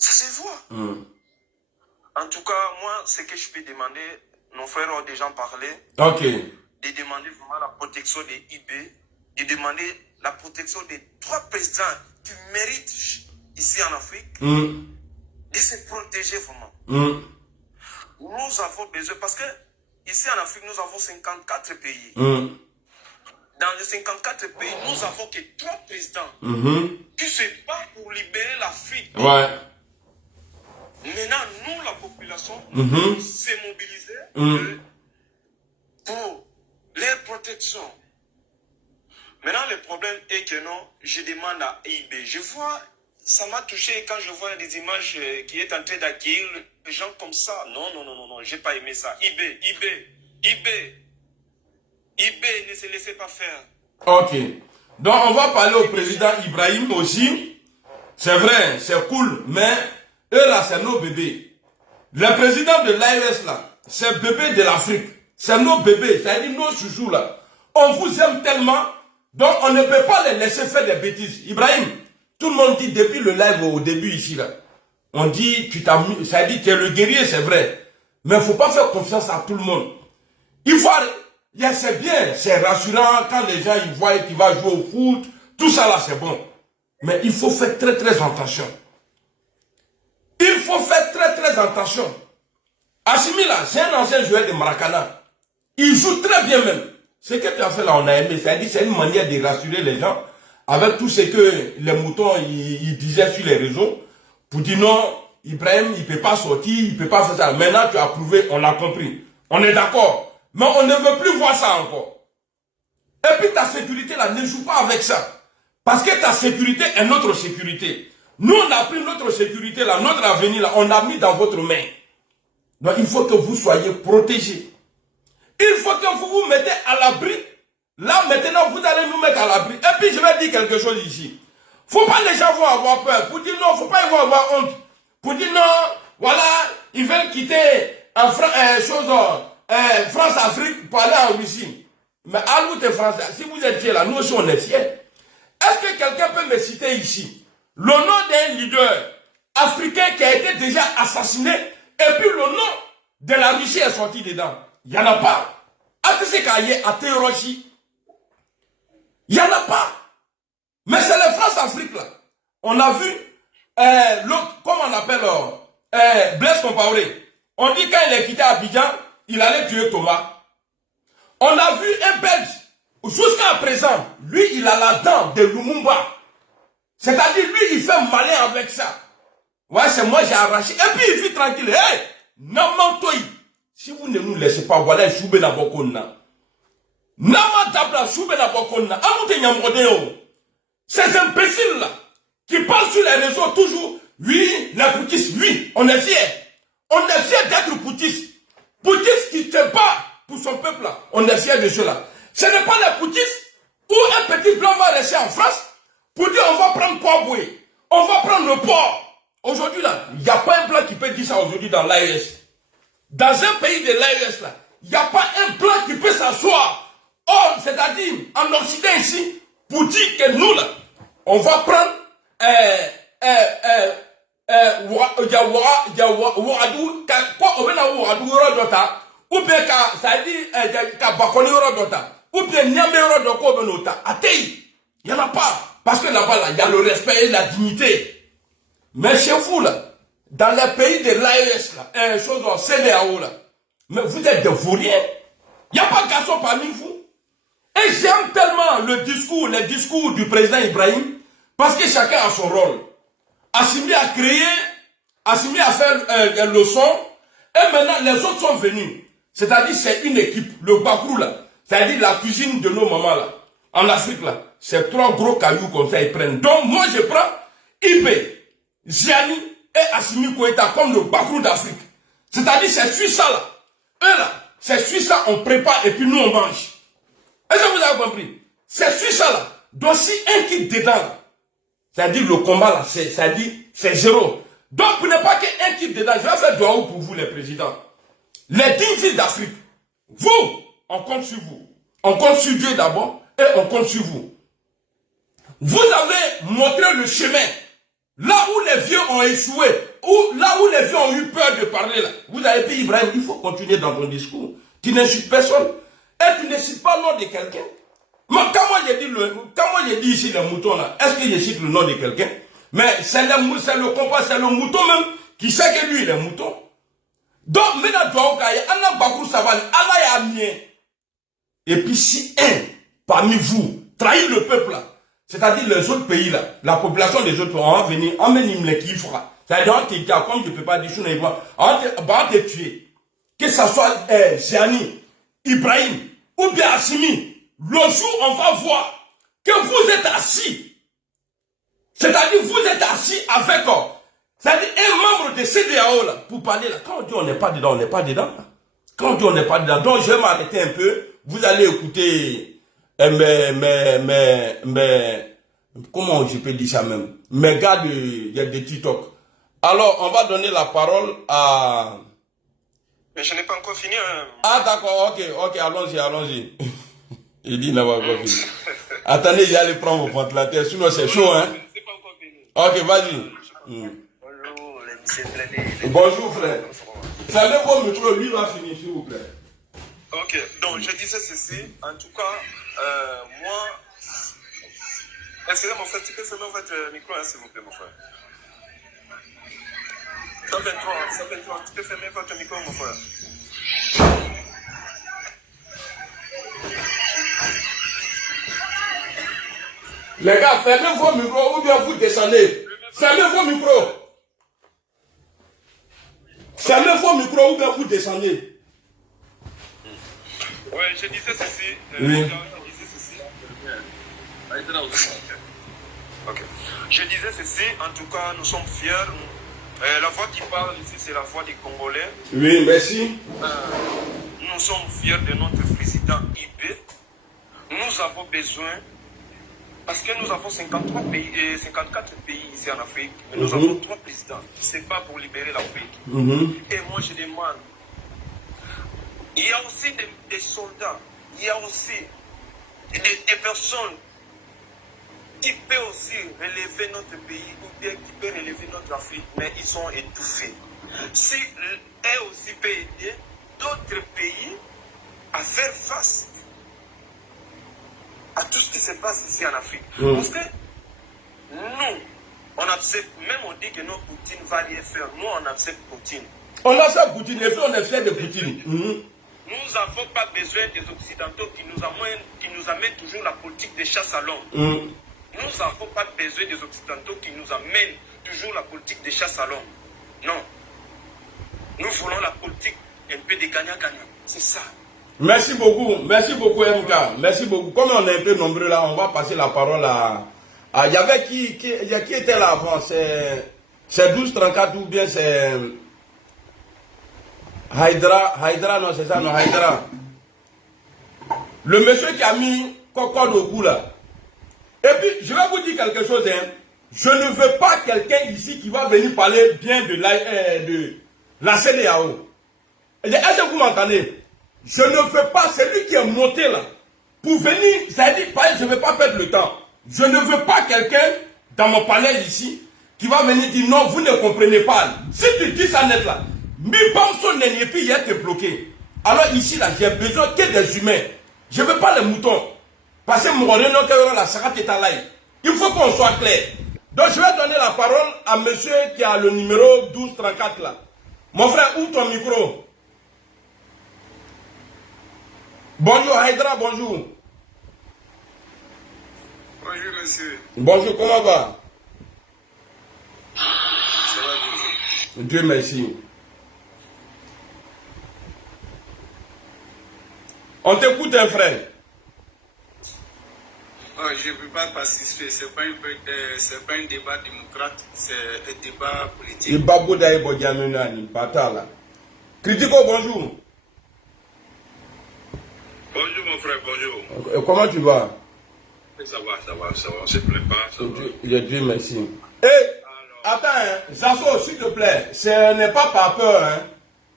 Ça se voit. En tout cas, moi, ce que je peux demander, nos frères ont déjà parlé. Ok. De demander vraiment la protection des IB, de demander la protection des 3 présidents qui méritent ici en Afrique, de se protéger vraiment. Nous avons besoin, parce que ici en Afrique, nous avons 54 pays. Dans les 54 pays, nous avons que 3 présidents qui se battent pour libérer l'Afrique. Ouais. Maintenant, nous, la population, nous s'est mobilisés pour leur protection. Maintenant, le problème est que non, je demande à IB. Je vois, ça m'a touché quand je vois des images qui est en train d'accueillir les gens comme ça. Non, j'ai pas aimé ça. IB, ne se laissez pas faire. Ok. Donc, on va parler au président Ibrahim aussi. C'est vrai, c'est cool, mais eux là, c'est nos bébés. Le président de l'AES là, c'est bébé de l'Afrique. C'est nos bébés, c'est-à-dire nos chouchous là. On vous aime tellement, donc on ne peut pas les laisser faire des bêtises. Ibrahim, tout le monde dit depuis le live au début ici là, on dit, ça dit, tu es le guerrier, c'est vrai. Mais il ne faut pas faire confiance à tout le monde. Il faut, c'est bien, c'est rassurant quand les gens ils voient qu'il va jouer au foot, tout ça là c'est bon. Mais il faut faire très très attention. Il faut faire très très attention. Assimi là, c'est un ancien joueur de Maracana. Il joue très bien même. Ce que tu as fait là, on a aimé. C'est une manière de rassurer les gens avec tout ce que les moutons ils disaient sur les réseaux. Pour dire non, Ibrahim, il ne peut pas sortir, il ne peut pas faire ça. Maintenant, tu as prouvé, on l'a compris. On est d'accord. Mais on ne veut plus voir ça encore. Et puis ta sécurité là, ne joue pas avec ça. Parce que ta sécurité est notre sécurité. Nous, on a pris notre sécurité là, notre avenir là, on l'a mis dans votre main. Donc, il faut que vous soyez protégés. Il faut que vous vous mettez à l'abri. Là, maintenant, vous allez nous mettre à l'abri. Et puis, je vais dire quelque chose ici. Faut pas les gens vont avoir peur. Pour dire non, faut pas y avoir honte. Pour dire non, voilà, ils veulent quitter France-Afrique pour aller en Russie. Mais à nous, les Français, si vous êtes fiers là, nous aussi, on est fiers. Est-ce que quelqu'un peut me citer ici le nom d'un leader africain qui a été déjà assassiné et puis le nom de la Russie est sorti dedans? Il n'y en a pas. Il n'y en a pas. Mais c'est la France-Afrique là. On a vu l'autre, comment on appelle Blaise Compaoré. On dit quand il est quitté Abidjan, il allait tuer Thomas. On a vu un Belge, jusqu'à présent, lui il a la dent de Lumumba. C'est-à-dire lui il fait malin avec ça. Ouais, c'est moi j'ai arraché. Et puis il vit tranquille. Hey, Namantoi. Si vous ne nous laissez pas, voilà, Choube na Bokonna. Namatabla Choube na Bokonna. Amoute Nyamrodeo. Ces imbéciles-là, qui parlent sur les réseaux toujours, oui, les poutistes, oui, on est fiers. On est fiers d'être poutistes. Poutistes qui se bat pour son peuple là. On est fiers de cela. Ce n'est pas les poutistes où un petit blanc va rester en France pour dire on va prendre Kouaboué, on va prendre le port. Aujourd'hui là, il n'y a pas un blanc qui peut dire ça aujourd'hui dans l'AES. Dans un pays de l'AES là, il n'y a pas un blanc qui peut s'asseoir. Or, c'est-à-dire en Occident ici, pour dire que nous là, on va prendre ou bien ça dit ou bien il n'y en a pas. Parce que là-bas, là, il y a le respect et la dignité. Mais chez vous, là, dans les pays de l'AES, là, chose en CDAO, là, mais vous êtes des vauriens. Il n'y a pas de garçon parmi vous. Et j'aime tellement les discours du président Ibrahim, parce que chacun a son rôle. Assimi a créé, Assimi a fait des leçons, et maintenant les autres sont venus. C'est-à-dire c'est une équipe, le Bakrou là, c'est-à-dire la cuisine de nos mamans là, en Afrique là, c'est 3 gros cailloux comme ça ils prennent. Donc moi je prends Ibé, Ziani et Assimi Koïta comme le Bakrou d'Afrique. C'est-à-dire c'est sur ça là. Eux là, c'est sur ça on prépare et puis nous on mange. Est-ce que vous avez compris? C'est sur ça là. Donc si un qui dedans, c'est-à-dire le combat là, c'est-à-dire c'est zéro. Donc pour ne pas qu'un qui dedans, je vais faire doigt pour vous les présidents. Les dignes fils d'Afrique, vous, on compte sur vous. On compte sur Dieu d'abord et on compte sur vous. Vous avez montré le chemin. Là où les les vieux ont échoué, là où les vieux ont eu peur de parler, là, vous avez dit, Ibrahim, il faut continuer dans ton discours. Tu n'insultes personne. Et tu ne cites pas le nom de quelqu'un. Quand moi j'ai dit ici les moutons, là, est-ce que je cite le nom de quelqu'un? Mais c'est le compas, c'est le mouton même qui sait que lui, il est mouton. Donc, maintenant, Allah Bakou Savane, Allah a mis. Et puis, si un parmi vous trahit le peuple là, c'est-à-dire les autres pays là, la population des autres pays, on va venir, emmène les qui fera. C'est-à-dire, on te dit, comme je ne peux pas dire, on va te tuer. Que ce soit Gianni, Ibrahim ou bien Assimi, le jour on va voir que vous êtes assis. C'est-à-dire, vous êtes assis avec, c'est-à-dire un membre de CDAO là, pour parler là. Quand on dit on n'est pas dedans, on n'est pas dedans. Là. Quand on dit on n'est pas dedans, donc je vais m'arrêter un peu. Vous allez écouter, comment je peux dire ça même? Mes gars de TikTok. Alors, on va donner la parole à... Mais je n'ai pas encore fini. Hein. Ah d'accord, ok, allons-y. Il dit il n'a pas encore fini. Attendez, j'allais prendre mon ventilateur, sinon c'est chaud, hein. C'est pas encore fini. Ok, vas-y. Bonjour, les messieurs. Bonjour, frère. Fermez vos micros, lui va finir, s'il vous plaît. Ok, donc je disais ceci, en tout cas, moi... Excusez-moi, mon frère, tu peux fermer votre micro, hein, s'il vous plaît, mon frère. 123, tu peux fermer votre micro, mon frère. Les gars, fermez vos micros ou bien vous descendez. Fermez vos micros. Fermez vos micros ou bien vous descendez. Ouais, je disais ceci. Ok. Je disais ceci, en tout cas, nous sommes fiers. La voix qui parle ici, c'est la voix des Congolais. Oui, merci. Nous sommes fiers de notre président IB. Nous avons besoin, parce que nous avons 54 pays ici en Afrique, mais nous avons 3 présidents. Ce n'est pas pour libérer l'Afrique. Et moi, je demande, il y a aussi des soldats, il y a aussi des personnes qui peuvent aussi relever notre pays ou bien qui peuvent relever notre Afrique, mais ils sont étouffés. Si eux aussi peuvent aider d'autres pays à faire face à tout ce qui se passe ici en Afrique. Parce que nous, on accepte, même on dit que non, Poutine va rien faire, nous on accepte Poutine. On accepte Poutine, et puis on est fiers de Poutine. Nous n'avons pas besoin des Occidentaux qui nous amènent toujours la politique des chasses à l'homme. Nous n'avons pas besoin des Occidentaux qui nous amènent toujours la politique des chasses à l'homme. Non. Nous voulons la politique un peu de gagnant-gagnant. C'est ça. Merci beaucoup, MK. Merci beaucoup. Comme on est un peu nombreux là, on va passer la parole à... Il y avait qui était là avant? C'est 1234 ou bien c'est... Haïdra, non, c'est ça, non, Haïdra. Le monsieur qui a mis Cocode au cou là. Et puis, je vais vous dire quelque chose, hein. Je ne veux pas quelqu'un ici qui va venir parler bien de la CEDEAO. Est-ce que vous m'entendez? Je ne veux pas celui qui est monté là pour venir, c'est-à-dire, je ne veux pas perdre le temps. Je ne veux pas quelqu'un dans mon panel ici qui va venir dire non, vous ne comprenez pas. Si tu dis ça net là, mi bamso n'est puis il y a été bloqué. Alors ici là, j'ai besoin que des humains. Je ne veux pas les moutons. Parce que mon renom la sarat est à l'ail. Il faut qu'on soit clair. Donc je vais donner la parole à monsieur qui a le numéro 1234 là. Mon frère, ouvre ton micro. Bonjour Haïdra, bonjour. Bonjour monsieur. Bonjour, comment va? Ça va bien. Dieu merci. On t'écoute un frère. Oh, je ne peux pas participer, ce n'est pas un débat démocrate, c'est un débat politique. Il babou d'ailleurs Bodianunani, Patala. Critico, bonjour. Bonjour mon frère, bonjour. Comment tu vas? Ça va, on se plaît pas, ça va. Dieu merci. Et, attends, hein, Zasso, s'il te plaît, ce n'est pas par peur, hein,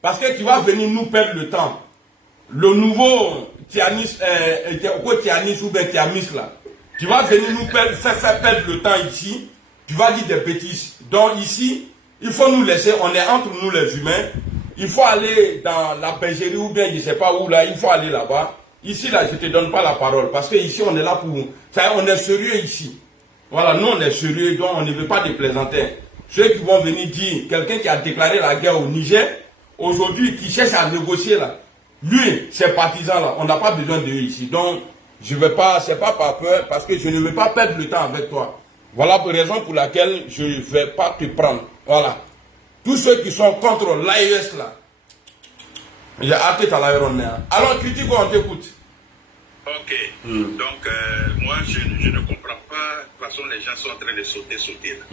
parce que tu vas venir nous perdre le temps. Le nouveau Tianis ou bien Tiamis là, tu vas venir nous faire perdre le temps ici. tu vas dire des bêtises. Donc ici, il faut nous laisser, on est entre nous les humains. Il faut aller dans la bergerie ou bien je ne sais pas où là, il faut aller là-bas. Ici là, je ne te donne pas la parole parce que ici on est là pour... on est sérieux ici. Voilà, nous on est sérieux, donc on ne veut pas de plaisanter. Ceux qui vont venir dire, quelqu'un qui a déclaré la guerre au Niger, aujourd'hui qui cherche à négocier là, lui, ses partisans là, on n'a pas besoin d'eux ici. Donc, je ne vais pas, c'est pas par peur, parce que je ne veux pas perdre le temps avec toi. Voilà la raison pour laquelle je ne vais pas te prendre. Voilà. Tous ceux qui sont contre l'AES là, j'ai hâte à l'aéronef. Alors, Critico, on t'écoute. Ok. Donc, moi, je ne comprends pas. De toute façon, les gens sont en train de sauter là.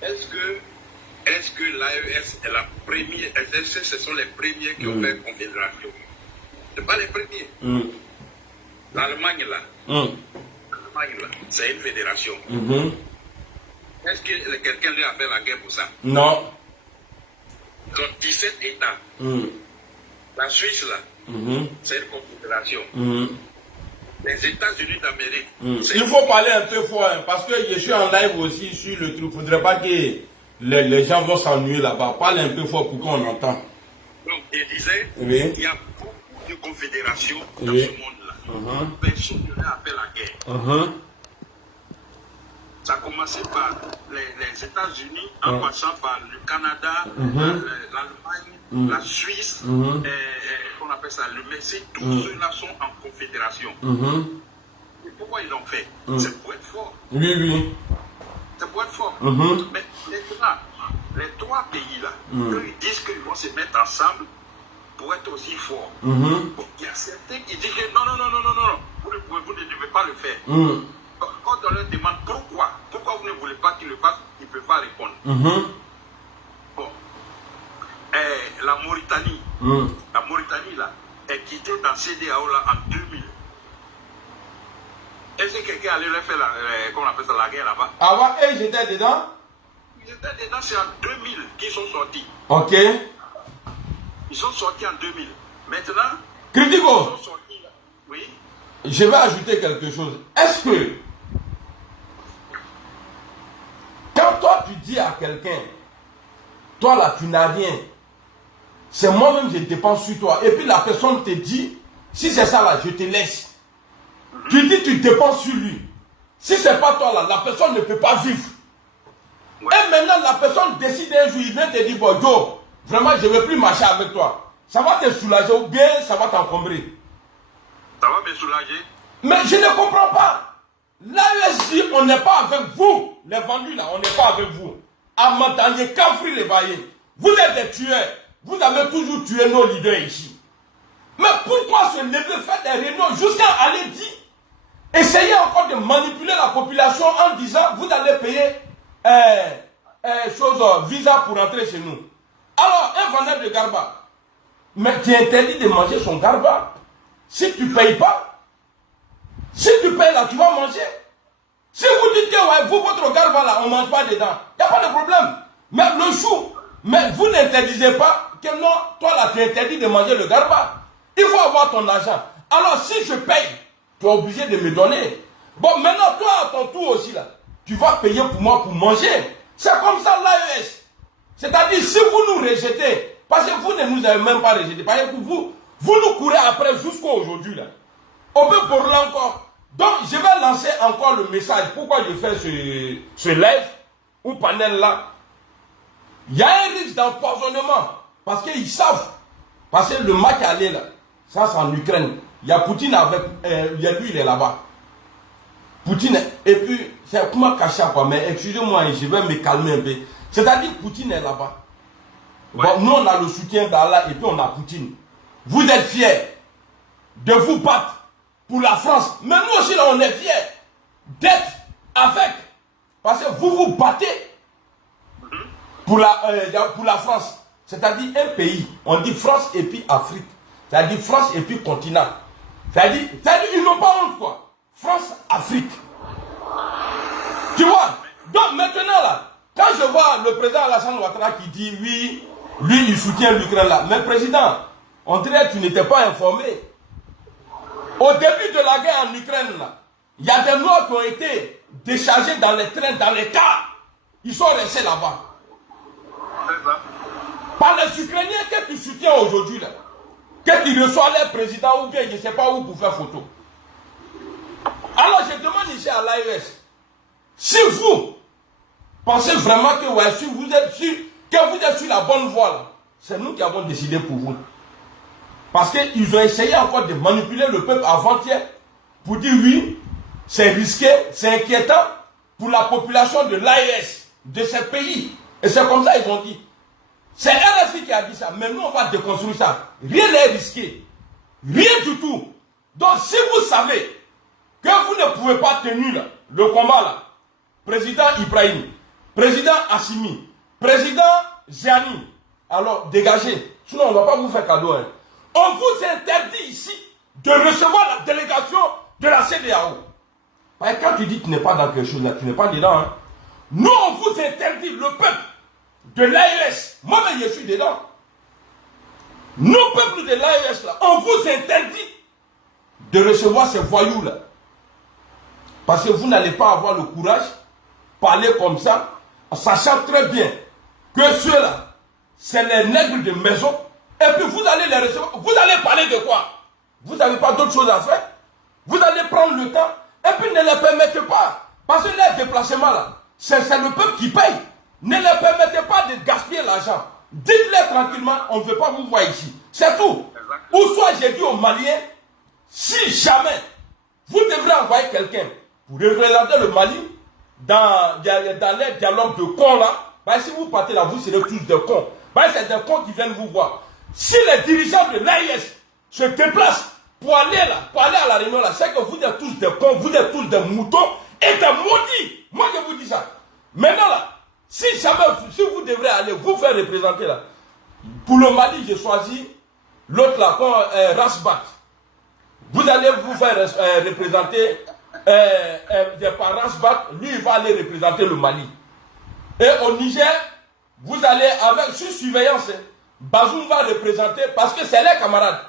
Est-ce que l'AES est la première, est-ce que ce sont les premiers qui ont fait confédération? Ce pas les premiers. L'Allemagne là, c'est une fédération. Est-ce que quelqu'un lui a fait la guerre pour ça? Non. Donc 17 États. La Suisse là, c'est une confédération. Les États-Unis d'Amérique. Il faut parler un peu fort, hein, parce que je suis en live aussi sur le truc. Il ne faudrait pas que les gens vont s'ennuyer là-bas. Parle un peu fort pour qu'on entende. Donc, je disais, il y a beaucoup de confédérations dans ce monde-là. Personne ne a fait la guerre. Ça a commencé par les États-Unis, en passant par le Canada, l'Allemagne, la Suisse, on appelle ça le Mexique. Tous ceux-là sont en confédération. Et pourquoi ils l'ont fait? C'est pour être fort. Oui. C'est pour être fort. Mais maintenant, les trois pays-là, ils disent qu'ils vont se mettre ensemble pour être aussi forts. Bon, il y a certains qui disent que non, vous ne devez pas le faire. Quand on leur demande pourquoi vous ne voulez pas qu'ils le fassent, ils ne peuvent pas répondre. Bon, la Mauritanie là, est quittée dans CEDEAO là en 2000. Est-ce que quelqu'un allait leur faire la guerre là-bas? Ah ouais, ils étaient dedans? Ils étaient dedans, c'est en 2000 qu'ils sont sortis. Ok. Ils sont sortis en 2000. Maintenant, Critico, ils sont sortis là. Oui. Je vais ajouter quelque chose. Est-ce que quand toi tu dis à quelqu'un, toi là tu n'as rien, c'est moi-même je dépends sur toi, et puis la personne te dit, si c'est ça là, je te laisse. Tu dis tu dépends sur lui. Si c'est pas toi là, la personne ne peut pas vivre. Et maintenant la personne décide un jour, il vient te dire, bon Joe, vraiment je ne veux plus marcher avec toi. Ça va te soulager ou bien ça va t'encombrer? Ça va me soulager. Mais je ne comprends pas. L'AES dit, on n'est pas avec vous. Les vendus là, on n'est pas avec vous. À Matanier, Kafri les baillés. Vous êtes des tueurs. Vous avez toujours tué nos leaders ici. Mais pourquoi se lever, faire des réunions jusqu'à aller dire, essayer encore de manipuler la population en disant, vous allez payer visa pour entrer chez nous. Alors, un vendeur de garba, mais tu interdis de manger son garba. Si tu ne payes pas, si tu payes là, tu vas manger. Si vous dites que ouais, vous, votre garba là, on ne mange pas dedans, il n'y a pas de problème. Mais le chou, mais vous n'interdisez pas que non, toi là, tu interdis de manger le garba. Il faut avoir ton argent. Alors si je paye, tu es obligé de me donner. Bon, maintenant, toi, à ton tour aussi là, tu vas payer pour moi pour manger. C'est comme ça l'AES. C'est-à-dire, si vous nous rejetez, parce que vous ne nous avez même pas rejeté, parce que vous nous courez après jusqu'à aujourd'hui là. On peut pour là encore. Donc, je vais lancer encore le message. Pourquoi je fais ce live ou panel là? Il y a un risque d'empoisonnement. Parce qu'ils savent. Parce que le match allé là, ça c'est en Ukraine. Il y a Poutine avec. Lui, il est là-bas. Poutine, et puis, c'est comment cacher quoi, mais excusez-moi, je vais me calmer un peu. C'est-à-dire, Poutine est là-bas. Ouais. Bon, nous, on a le soutien d'Allah et puis on a Poutine. Vous êtes fiers de vous battre pour la France. Mais nous aussi, là, on est fiers d'être avec. Parce que vous vous battez pour la France. C'est-à-dire un pays. On dit France et puis Afrique. C'est-à-dire France et puis continent. C'est-à-dire ils n'ont pas honte, quoi. France, Afrique. Tu vois? Donc maintenant, là, quand je vois le président Alassane Ouattara qui dit oui, lui, il soutient l'Ukraine là. Mais président, on dirait que tu n'étais pas informé. Au début de la guerre en Ukraine, là, il y a des Noirs qui ont été déchargés dans les trains, dans les cars. Ils sont restés là-bas. Par les Ukrainiens que tu soutiens aujourd'hui, là, que tu reçois leur président ou bien je ne sais pas où pour faire photo. Alors je demande ici à l'AES, si vous pensez vraiment que, ouais, si vous êtes sur la bonne voie, c'est nous qui avons décidé pour vous. Parce qu'ils ont essayé encore de manipuler le peuple avant-hier pour dire oui, c'est risqué, c'est inquiétant pour la population de l'AES, de ces pays. Et c'est comme ça qu'ils ont dit. C'est RFI qui a dit ça, mais nous on va déconstruire ça. Rien n'est risqué. Rien du tout. Donc si vous savez que vous ne pouvez pas tenir là, le combat là, président Ibrahim, président Assimi, président Ziani, alors dégagez. Sinon on ne va pas vous faire cadeau. Hein. On vous interdit ici de recevoir la délégation de la CEDEAO. Parce que quand tu dis que tu n'es pas dans quelque chose là, tu n'es pas dedans. Hein. Nous on vous interdit, le peuple de l'AES, moi-même je suis dedans. Nous, peuple de l'AES là, on vous interdit de recevoir ces voyous là. Parce que vous n'allez pas avoir le courage de parler comme ça, en sachant très bien que ceux-là, c'est les nègres de maison. Et puis vous allez les recevoir. Vous allez parler de quoi? Vous n'avez pas d'autre chose à faire? Vous allez prendre le temps et puis ne les permettez pas. Parce que les déplacements là, c'est le peuple qui paye. Ne leur permettez pas de gaspiller l'argent. Dites-les tranquillement, on ne veut pas vous voir ici. C'est tout. Ou soit j'ai dit aux Maliens, si jamais vous devrez envoyer quelqu'un pour représenter le Mali dans les dialogues de cons là, bah, si vous partez là, vous serez tous des cons. Bah, c'est des cons qui viennent vous voir. Si les dirigeants de l'AIS se déplacent pour aller là, pour aller à la réunion là, c'est que vous êtes tous des cons, vous êtes tous des moutons et des maudits. Moi je vous dis ça. Maintenant là, si vous devrez aller vous faire représenter là, pour le Mali, j'ai choisi l'autre là, Rasbat. Vous allez vous faire représenter par Rasbat, lui il va aller représenter le Mali. Et au Niger, vous allez avec sous surveillance. Bazoum va représenter, parce que c'est les camarades.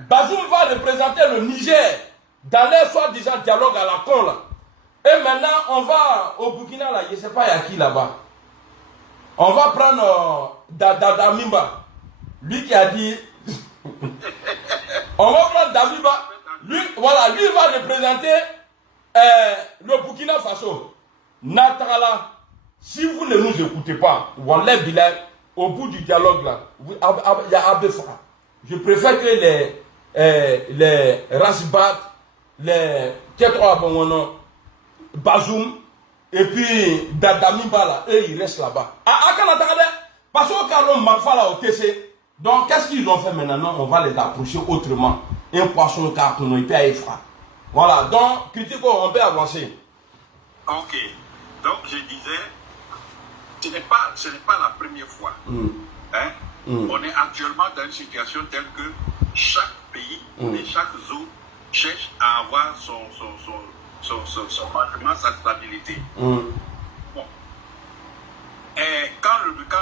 Bazoum va représenter le Niger dans les soi-disant dialogue à la con là. Et maintenant, on va au Burkina là, je ne sais pas il y a qui là-bas. On va prendre Damimba, lui qui a dit. On va prendre Damimba, lui, voilà, lui va représenter le Burkina Faso. Natala, si vous ne nous écoutez pas, Wallah Bilal, au bout du dialogue là, il y a Abefra. Je préfère que les Rasbat, les Bazoum, et puis Damimba là, eux ils restent là-bas. Parce que quand on marfa là au TC, donc qu'est-ce qu'ils ont fait maintenant? On va les approcher autrement. Un poisson carton, il peut aller froid. Voilà, donc Critico, on peut avancer. Ok, donc je disais, ce n'est pas la première fois. Hein? On est actuellement dans une situation telle que chaque pays et chaque zone cherche à avoir son management, sa stabilité. Bon. Et quand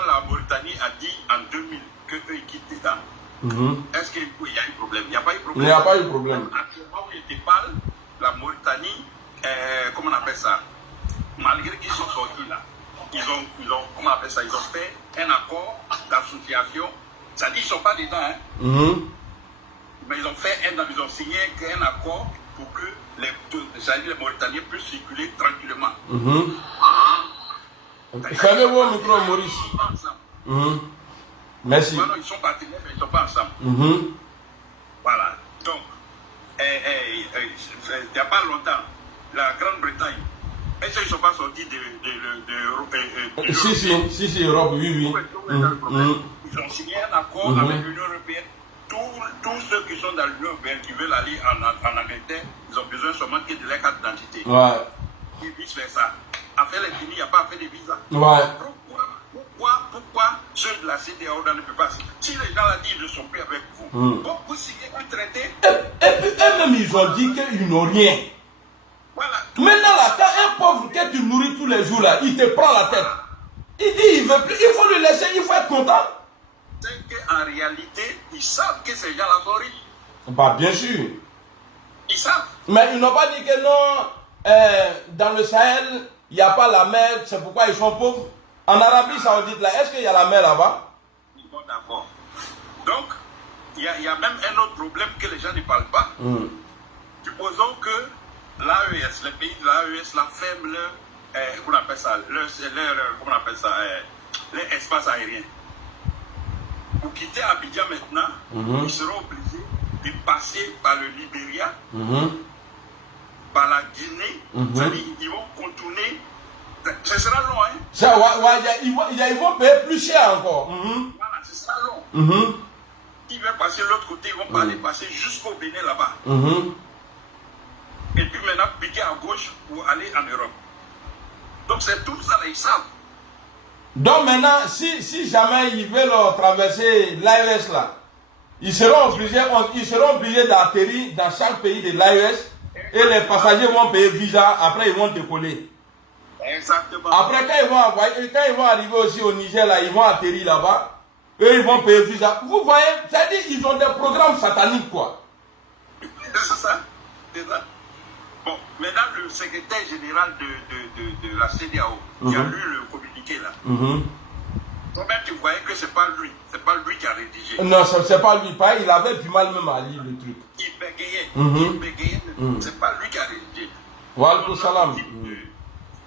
la Mauritanie a dit en 2000 qu'eux ils quittent dedans, est-ce qu'il y a eu problème? Il n'y a pas eu problème. Il n'y a pas eu problème. Actuellement, où je te parle, la Mauritanie, comment on appelle ça? Malgré qu'ils sont sortis là, ils ont comment on appelle ça? Ils ont fait un accord d'association. Ça dit qu'ils ne sont pas dedans, hein? Mais ils ont signé un accord pour que les Mauritaniens puissent circuler tranquillement. Fermez vos micros, Maurice. Merci. Non, ils sont partenaires, mais ils ne sont pas ensemble. Voilà. Donc, il n'y a pas longtemps, la Grande-Bretagne, est-ce qu'ils ne sont pas sortis de Si, Europe, oui. Ils ont signé un accord avec l'Union européenne. Tous ceux qui sont dans l'Union européenne, qui veulent aller en Angleterre, ils ont besoin seulement que de leur carte d'identité. Ouais. Et vice-versa. Affaire est finie, il n'y a pas affaire de visa. Ouais. Pourquoi ceux de la CEDEAO ne peuvent pas signer? Si les gens l'ont dit, ils ne sont plus avec vous. Bon, vous signez un traité. Et puis eux-mêmes, ils ont dit qu'ils n'ont rien. Voilà. Maintenant, là, quand un pauvre que tu nourris tous les jours, là, il te prend la tête. Il dit, il veut plus, il faut le laisser, il faut être content. C'est qu'en réalité, ils savent que ces gens-là sont riches. Bah, bien sûr. Ils savent. Mais ils n'ont pas dit que non, dans le Sahel, il n'y a pas la mer, c'est pourquoi ils sont pauvres. En Arabie Saoudite, là, est-ce qu'il y a la mer là-bas? Bon, d'accord. Donc, il y a même un autre problème que les gens ne parlent pas. Supposons que l'AES, les pays de l'AES, la ferment leur, comment on appelle ça, comment on appelle ça, leur espace aérien. Pour quitter Abidjan maintenant, ils seront obligés de passer par le Libéria, par la Guinée, c'est-à-dire ils vont contourner. Ce sera long, hein? Ça, ils vont payer plus cher encore. Voilà, ce sera long. Ils vont passer de l'autre côté, ils vont pas aller passer jusqu'au Bénin là-bas. Et puis maintenant, piquer à gauche pour aller en Europe. Donc c'est tout ça, là, ils savent. Donc maintenant, si jamais ils veulent traverser l'AES là, ils seront obligés d'atterrir dans chaque pays de l'AES et les passagers vont payer visa, après ils vont décoller. Exactement. Après quand ils vont arriver aussi au Niger là, ils vont atterrir là-bas, eux ils vont payer visa. Vous voyez, c'est-à-dire ils ont des programmes sataniques quoi. C'est ça. C'est ça. Bon, maintenant le secrétaire général de la CEDEAO qui a lu le communiqué là. Toi-même tu voyais que c'est pas lui qui a rédigé. Non, c'est pas lui, il avait du mal même à lire le truc. Il bégayait, c'est pas lui qui a rédigé. Wa alaykoum salam.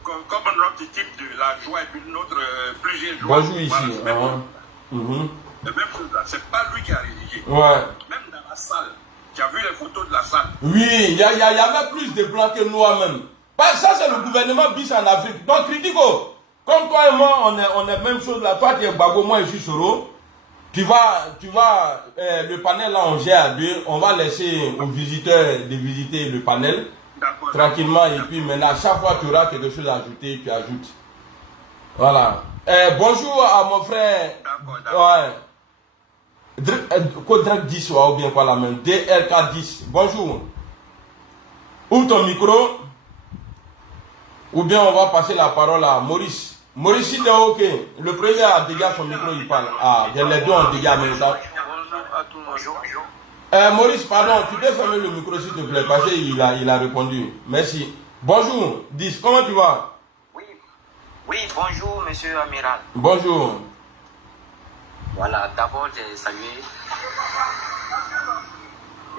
Comme notre type de la joie et puis notre plusieurs joies. Bonjour ici. La même chose là, c'est pas lui qui a rédigé. Ouais. Même dans la salle, tu as vu les photos de la salle. Oui, il y avait plus de blancs que noirs même. Ça c'est le gouvernement bis en Afrique. Donc Critico, comme toi et moi, on est même chose là. Toi tu es Bago, moi je suis Soro. Tu vas, le panel là on gère à deux. On va laisser aux visiteurs de visiter le panel. Tranquillement, et puis maintenant, à chaque fois que tu auras quelque chose à ajouter, tu ajoutes. Voilà. Bonjour à mon frère. Kodrak 10 ou bien quoi la même. DRK 10. Bonjour. Ouvre ton micro. Ou bien on va passer la parole à Maurice. Maurice, si tu es OK. Le premier a dégagé son micro, il parle. Ah, les deux ont dégagé en même temps. Bonjour à tout le monde. Maurice, pardon, tu peux fermer le micro s'il te plaît, parce qu'il a répondu. Merci. Bonjour, 10, comment tu vas? Oui, bonjour, monsieur Amiral. Bonjour. Voilà, d'abord, j'ai salué.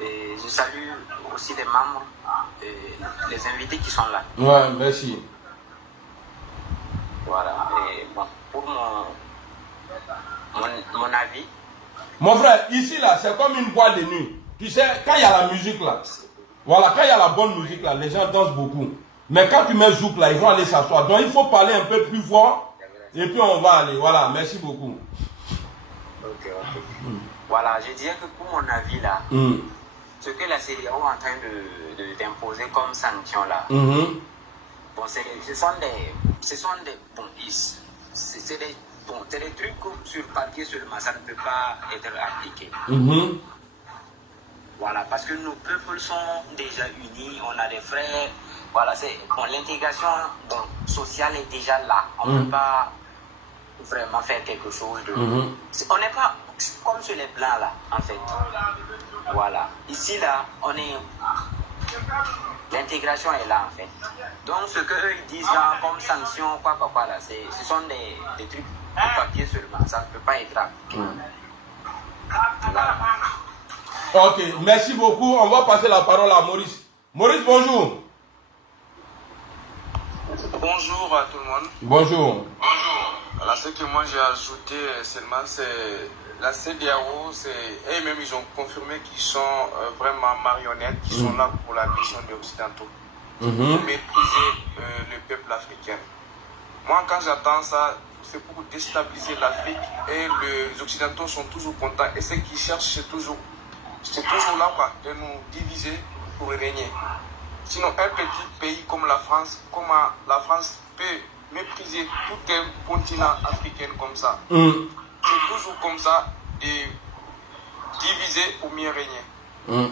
Et je salue aussi les membres, les invités qui sont là. Ouais, merci. Voilà, et bon, pour mon avis. Mon frère, ici là, c'est comme une boîte de nuit. Tu sais, quand il y a la musique là, voilà, quand il y a la bonne musique là, les gens dansent beaucoup. Mais quand tu mets zouk là, ils vont aller s'asseoir. Donc il faut parler un peu plus fort. Et puis on va aller. Voilà, merci beaucoup. Ok. Voilà, je dirais que pour mon avis là, ce que la CEDEAO est en train d'imposer comme sanction là, bon, ce sont des trucs sur papier seulement, ça ne peut pas être appliqué. Voilà, parce que nos peuples sont déjà unis, on a des frères. Voilà, l'intégration sociale est déjà là. On ne peut pas vraiment faire quelque chose de... On n'est pas comme sur les plans là, en fait. Voilà. Ici là, l'intégration est là, en fait. Donc, ce qu'eux ils disent là, comme sanction, quoi là, ce sont des trucs de papier seulement. Ça ne peut pas être appliqué. Voilà. Ok, merci beaucoup. On va passer la parole à Maurice. Maurice, bonjour. Bonjour à tout le monde. Bonjour. Alors, ce que moi j'ai ajouté seulement, c'est la CEDEAO, eux-mêmes ils ont confirmé qu'ils sont vraiment marionnettes, qui sont là pour la mission des Occidentaux, pour mépriser le peuple africain. Moi, quand j'entends ça, c'est pour déstabiliser l'Afrique et les Occidentaux sont toujours contents. Et ce qu'ils cherchent, c'est toujours là quoi, de nous diviser pour régner. Sinon, un petit pays comme la France, comment la France peut mépriser tout un continent africain comme ça? C'est toujours comme ça, de diviser pour mieux régner. Et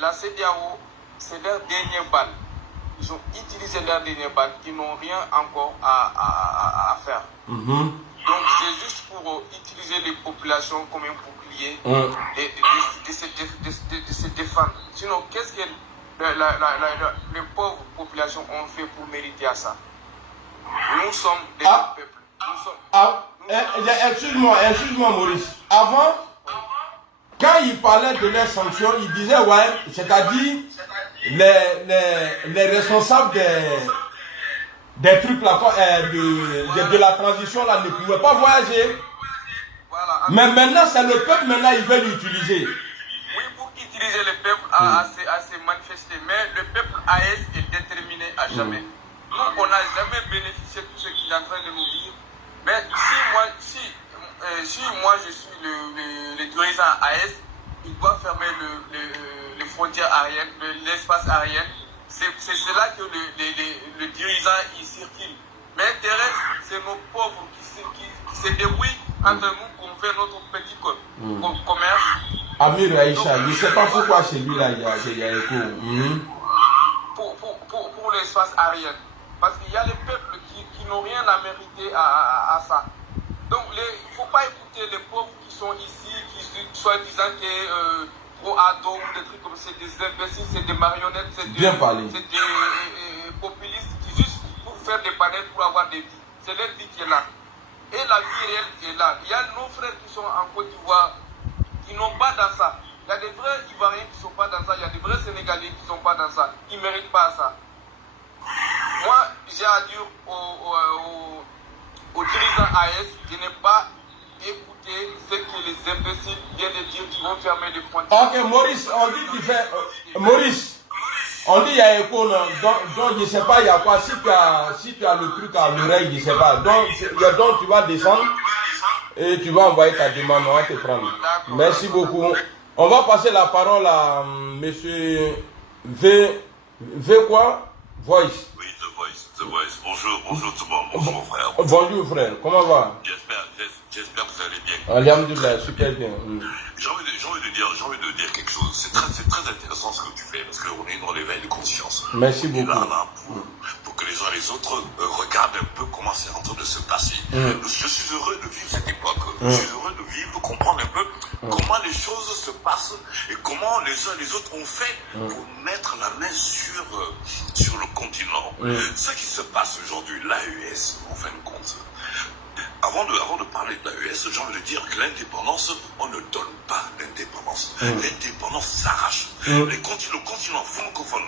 la CEDEAO, c'est leur dernière balle. Ils ont utilisé leur dernière balle, qui n'ont rien encore à faire. Donc c'est juste pour utiliser les populations comme un bouclier, de se défendre. Sinon, qu'est-ce que les pauvres populations ont fait pour mériter à ça. Nous sommes des peuples. Excuse-moi Maurice. Avant, quand il parlait de les sanctions, il disait ouais, c'est-à-dire les responsables des trucs là, de la transition là ne pouvaient pas voyager. Voilà. Mais maintenant, c'est le peuple, maintenant, ils veulent l'utiliser. Oui, pour utiliser le peuple à se manifester. Mais le peuple AS est déterminé à jamais. Nous, on n'a jamais bénéficié de tout ce qu'il est en train de nous dire. Mais si moi je suis le dirigeant AS, il doit fermer les frontières aériennes, l'espace aérien. C'est là que le dirigeant il circule. Mais terrestre, c'est nos pauvres qui se débrouillent entre nous qu'on fait notre petit commerce. Amir Aïcha, je ne sais pas pourquoi celui-là il y a écho. Pour l'espace aérien. Parce qu'il y a les peuples qui n'ont rien à mériter à ça. Donc il ne faut pas écouter les pauvres qui sont ici, qui soi-disant que pro-ado ou des trucs comme ça, c'est des imbéciles, c'est des marionnettes, c'est des populistes qui juste pour faire des panels pour avoir des vies. C'est leur vie qui est là. Et la vie réelle est là. Il y a nos frères qui sont en Côte d'Ivoire qui n'ont pas dans ça. Il y a des vrais Ivoiriens qui ne sont pas dans ça. Il y a des vrais Sénégalais qui ne sont pas dans ça. Qui ne méritent pas ça. Moi, j'ai à dire aux dirigeants AS, je n'ai pas écouté ce que les imbéciles viennent de dire qu'ils vont fermer les frontières. Ok, Maurice, on dit qu'il fait. Maurice, on dit qu'il y a écho, donc je ne sais pas, il y a quoi. Si tu as le truc à l'oreille, je ne sais pas. Donc tu vas descendre et tu vas envoyer ta demande, on va te prendre. Merci beaucoup. On va passer la parole à monsieur V quoi? Voice. Oui, The Voice. Bonjour tout le monde. Bonjour mon frère. Bonjour frère, comment va? J'espère que vous allez bien. Alhamdulillah, super bien. J'ai envie de dire quelque chose. C'est très intéressant ce que tu fais parce qu'on est dans l'éveil de conscience. Merci beaucoup. Là, pour que les uns et les autres regardent un peu comment c'est en train de se passer. Je suis heureux de vivre cette époque. Je suis heureux de vivre, de comprendre un peu comment les choses se passent et comment les uns et les autres ont fait pour mettre la main sur le continent. Ce qui se passe aujourd'hui, l'AES, en fin de compte. Avant de parler de l'AES, j'ai envie de dire que l'indépendance, on ne donne pas l'indépendance. L'indépendance s'arrache. Le continent francophone,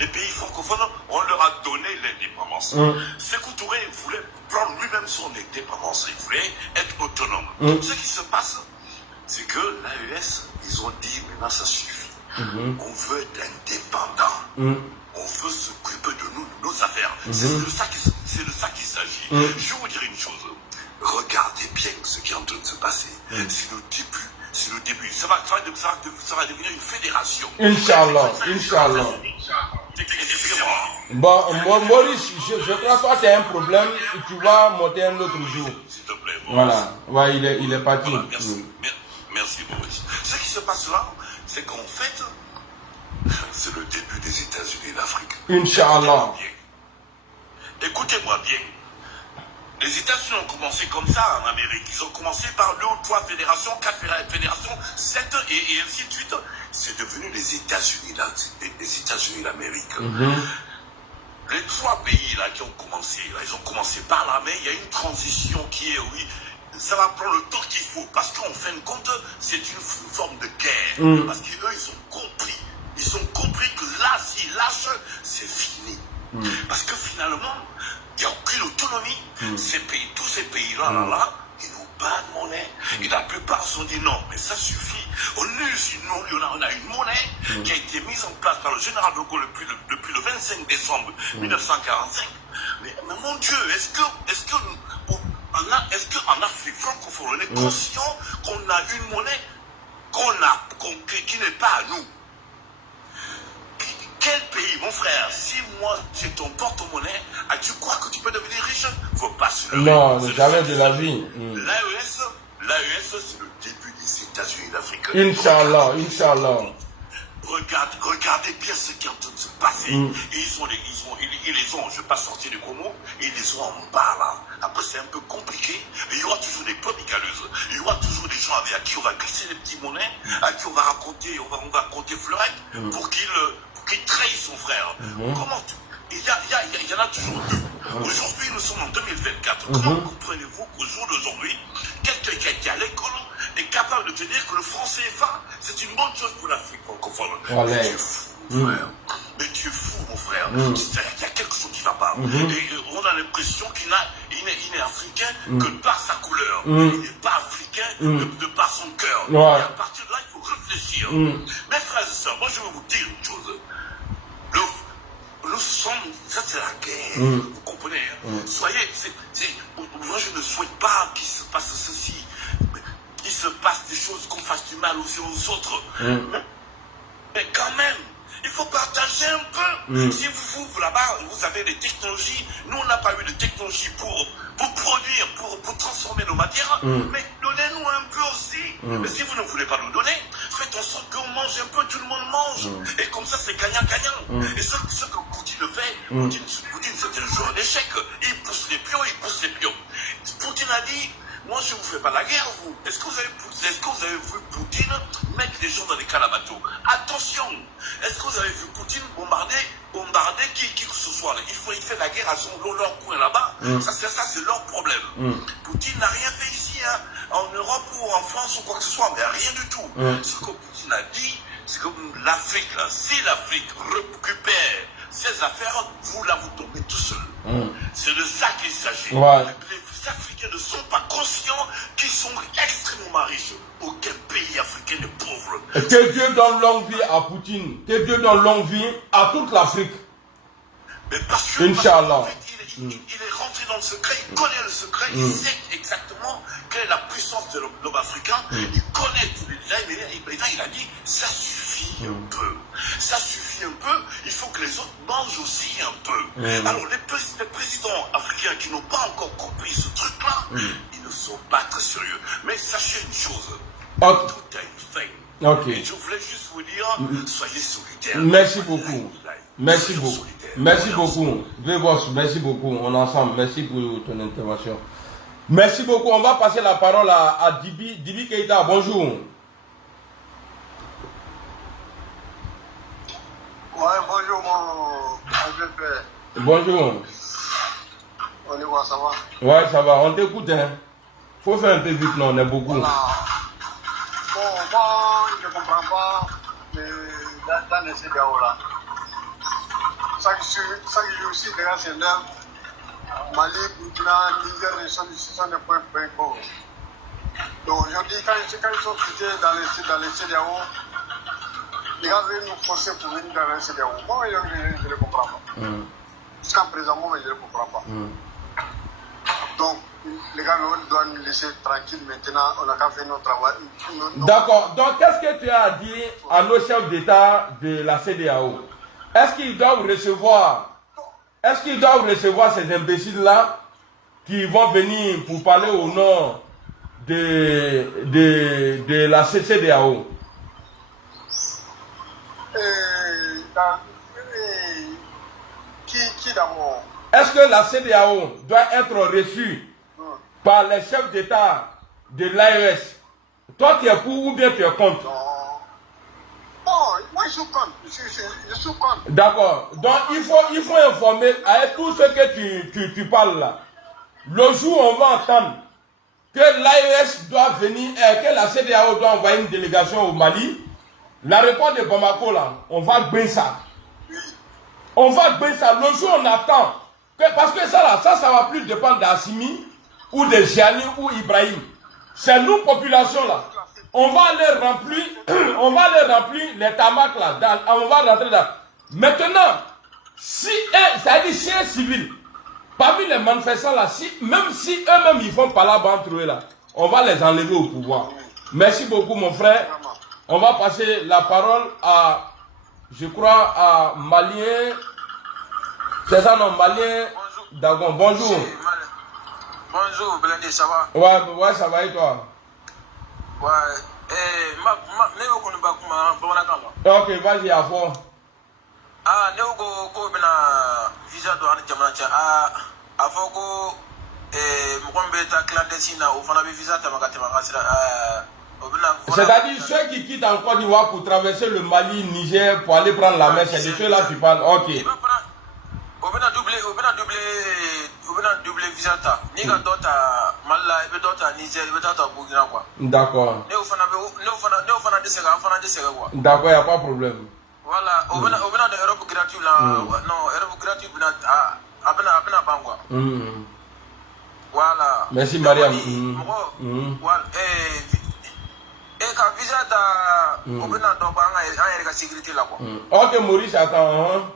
les pays francophones, on leur a donné l'indépendance. Sékou Touré voulait prendre lui-même son indépendance. Il voulait être autonome. Ce qui se passe, c'est que l'AES, ils ont dit, maintenant ça suffit. On veut être indépendant. On veut s'occuper de nous, de nos affaires. C'est de ça qu'il s'agit. Je vais vous dire une chose. Regardez bien ce qui est en train de se passer. C'est le début. Ça va devenir une fédération. Inch'Allah. Bon, Maurice, je crois que tu as un problème et tu vas monter un autre jour. S'il te plaît, Maurice. Voilà. Ouais, il est parti. Voilà, merci, Maurice. Ce qui se passe là, c'est qu'en fait, c'est le début des États-Unis d'Afrique. Inch'Allah. Écoutez-moi bien. Les États-Unis ont commencé comme ça en Amérique. Ils ont commencé par 2 ou 3 fédérations, 4 fédérations, 7 et ainsi de suite. C'est devenu les États-Unis d'Amérique. Les 3 pays là qui ont commencé, là, ils ont commencé par là, mais il y a une transition qui est, oui, ça va prendre le temps qu'il faut. Parce qu'en fin de compte, c'est une forme de guerre. Parce qu'eux, ils ont compris que là, s'ils lâchent, c'est fini. Parce que finalement, il n'y a aucune autonomie. Tous ces pays-là, ils n'ont pas de monnaie. Et la plupart se sont dit non, mais ça suffit. On a une monnaie qui a été mise en place par le général de Gaulle depuis le 25 décembre 1945. Mais mon Dieu, est-ce qu'en Afrique francophone, on est conscient qu'on a une monnaie qui n'est pas à nous? Quel pays, mon frère, si moi j'ai ton porte-monnaie, tu crois que tu peux devenir riche? Faut pas se leurrer. Non, jamais de la vie. L'AES, c'est le début des États-Unis d'Afrique. Inch'Allah. Regardez bien ce qui est en train de se passer. Et ils les ont, je ne vais pas sortir du gros mot, ils les ont en bas là. Après c'est un peu compliqué, mais il y aura toujours des brebis galeuses. Il y aura toujours des gens à qui on va glisser des petits monnaies, à qui on va raconter fleurette pour qu'ils qui trahit son frère. Comment il y en a toujours deux. Aujourd'hui, nous sommes en 2024. Comment comprenez-vous qu'au jour d'aujourd'hui, quelqu'un qui est à l'école est capable de te dire que le franc CFA, c'est une bonne chose pour l'Afrique francophone? Mais tu es fou, frère. Mais tu es fou, mon frère. Il y a quelque chose qui ne va pas. Et on a l'impression qu'il n'est africain que par sa couleur. Il n'est pas africain de par son cœur. Et à partir de là, il faut réfléchir. Mes frères et sœurs, moi je vais vous dire une chose. Nous sommes, ça c'est la guerre, vous comprenez, hein? Soyez, moi je ne souhaite pas qu'il se passe ceci, qu'il se passe des choses, qu'on fasse du mal aussi aux autres, mais quand même, il faut partager un peu. Si vous là-bas, vous avez des technologies, nous on n'a pas eu de technologie pour produire, pour transformer nos matières, mais donnez-nous un peu aussi. Mais si vous ne voulez pas nous donner, faites en sorte qu'on mange un peu, tout le monde mange. Et comme ça, c'est gagnant-gagnant. Et ce que Poutine fait, Poutine c'est un joueur d'échecs. Il pousse les pions, Poutine a dit, moi je ne vous fais pas la guerre, vous. Est-ce que vous avez vu Poutine mettre les gens dans des calabateaux? Attention, est-ce que vous avez vu Poutine bombarder qui que ce soit? Il fait la guerre à leur coin là-bas. Ça c'est leur problème. Poutine n'a rien fait ici, hein, en Europe ou en France ou quoi que ce soit, mais rien du tout. Ce que Poutine a dit, c'est que l'Afrique, si l'Afrique récupère ses affaires, vous tombez tout seul. C'est de ça qu'il s'agit. Les Africains ne sont pas conscients qu'ils sont extrêmement riches. Aucun pays africain n'est pauvre. Que Dieu donne longue vie à Poutine. Que Dieu donne longue vie à toute l'Afrique. Mais parce que, Inch'Allah. En fait, il est rentré dans le secret, il connaît le secret, il sait exactement quelle est la puissance de l'homme africain, il connaît tous les détails, mais là il a dit, ça suffit un peu. Ça suffit un peu, il faut que les autres mangent aussi un peu. Alors les présidents africains qui n'ont pas encore compris ce truc-là, ils ne sont pas très sérieux. Mais sachez une chose, tout a une fin. Et je voulais juste vous dire, soyez solidaires. Merci beaucoup. Merci beaucoup. Merci beaucoup. Merci beaucoup. On est ensemble. Merci pour ton intervention. Merci beaucoup. On va passer la parole à Dibi. Dibi Keita, bonjour. Ouais, bonjour mon père. Bonjour. On est quoi, ça va? Ouais, ça va. On t'écoute, hein. Faut faire un peu vite, non, on est beaucoup. Voilà. Bon, moi, je ne comprends pas dans les CDAO là. Ça que je aussi déjà c'est là. Mali, Burkina, Niger, ce sont des points pauvres. Donc aujourd'hui, quand ils sont cités dans les CDAO, les gars veulent nous forcer pour venir dans les CDAO. Moi, je ne le comprends pas. Jusqu'à présent, moi, je ne le comprends pas. Donc, les gars doivent nous laisser tranquilles maintenant. On n'a qu'à faire notre travail. D'accord. Donc, qu'est-ce que tu as à dire à nos chefs d'État de la CEDEAO? Est-ce qu'ils doivent recevoir ces imbéciles-là qui vont venir pour parler au nom de la CEDEAO? Qui d'abord? Est-ce que la CEDEAO doit être reçue par les chefs d'État de l'AES? Toi, tu es pour ou bien tu es contre? Non, moi je suis contre. Je suis contre. D'accord. Donc il faut informer avec tout ce que tu parles là. Le jour où on va entendre que l'AES doit venir, que la CEDEAO doit envoyer une délégation au Mali, la réponse de Bamako là, on va baisser ça. On va baisser ça. Le jour où on attend, parce que ça va plus dépendre d'Assimi ou de Gianni ou Ibrahim. C'est nous, population là. On va aller remplir les tamacs là. On va rentrer là. Maintenant, si un civil, parmi les manifestants là, même si eux-mêmes ils font pas là-bas entre eux là, on va les enlever au pouvoir. Merci beaucoup mon frère. On va passer la parole à, je crois, à Malien. C'est ça non, Malien Dagon. Bonjour. Bonjour, Blendé, ça va? Ouais, ça va et toi? Ouais, ok, vas-y, à fond. Ah, ne ko bena visa do an jamana cha a foko mkombe ta clandestine o fana be visa ta makate makasira C'est-à-dire ceux qui quittent en Côte d'Ivoire pour traverser le Mali, Niger, pour aller prendre la mer, c'est de ceux-là qui parlent. Ok. On va doubler visa. Ni ka dota Mali, il veut dota Niger, il veut dota Burkina quoi. D'accord. D'accord, il n'y a pas de problème. Voilà, on va dans l'Europe gratuite là. Non, Europe gratuite, abena bangwa. Voilà. Merci Mariam. Voilà. Et quand visa ta, on va dans la sécurité là quoi. Ok Maurice, attends.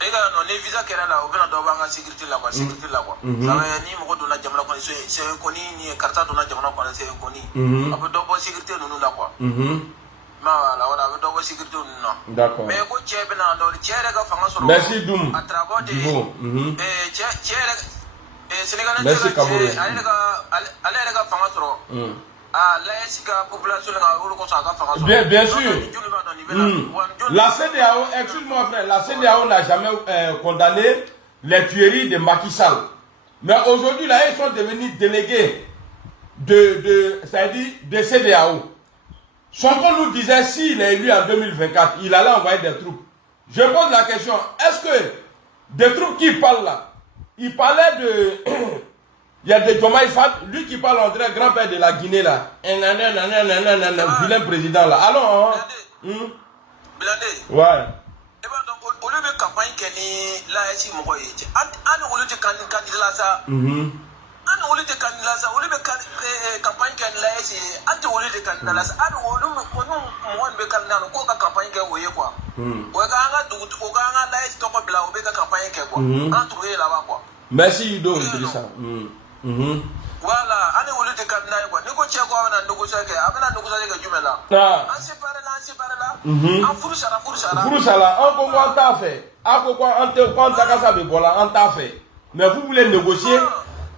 Et là, non, les visas qui sont là, on va dans la sécurité là quoi. Sécurité là quoi. Ça veut dire ni mon la jamana quoi, c'est un connu, ni carte dans la jamana quoi, c'est un connu. On peut dans la sécurité nous là quoi. Voilà, on doit avoir sécurité non. D'accord. Mais quand tu es dans le tiers de la France, merci Doum. à travers des Sénégalais, merci Kabore. Bien sûr. La CEDEAO, excuse-moi frère, la CEDEAO n'a jamais condamné les tueries de Macky Sall. Mais aujourd'hui, là, ils sont devenus délégués c'est-à-dire de CEDEAO. Sonko nous disait s'il est élu en 2024, il allait envoyer des troupes. Je pose la question, est-ce que des troupes qui parlent là, il parlait de... Il y a des Diomaye Faye, lui qui parle en vrai grand-père de la Guinée là. Vilain président là. Allons, hein? Ouais. Et bien donc, au lieu de campagne qui est là, ici, mon voyage, on lieu de candidat ça. On lieu de candidat ça, au lieu de campagne qui est là, ici, on lieu de candidat ça. On lieu de candidat, on a campagne qui est où quoi. On a là, ici, on a campagne qui est quoi. On a trouvé là-bas quoi. Merci Ido, Idrissa. Voilà, allez au lieu de candidat quoi. Négocier quoi, on a négocié que du là. On sépare là. En Fouroussala, en Congo, on t'a fait. En Congo, on t'a fait. Mais vous voulez négocier.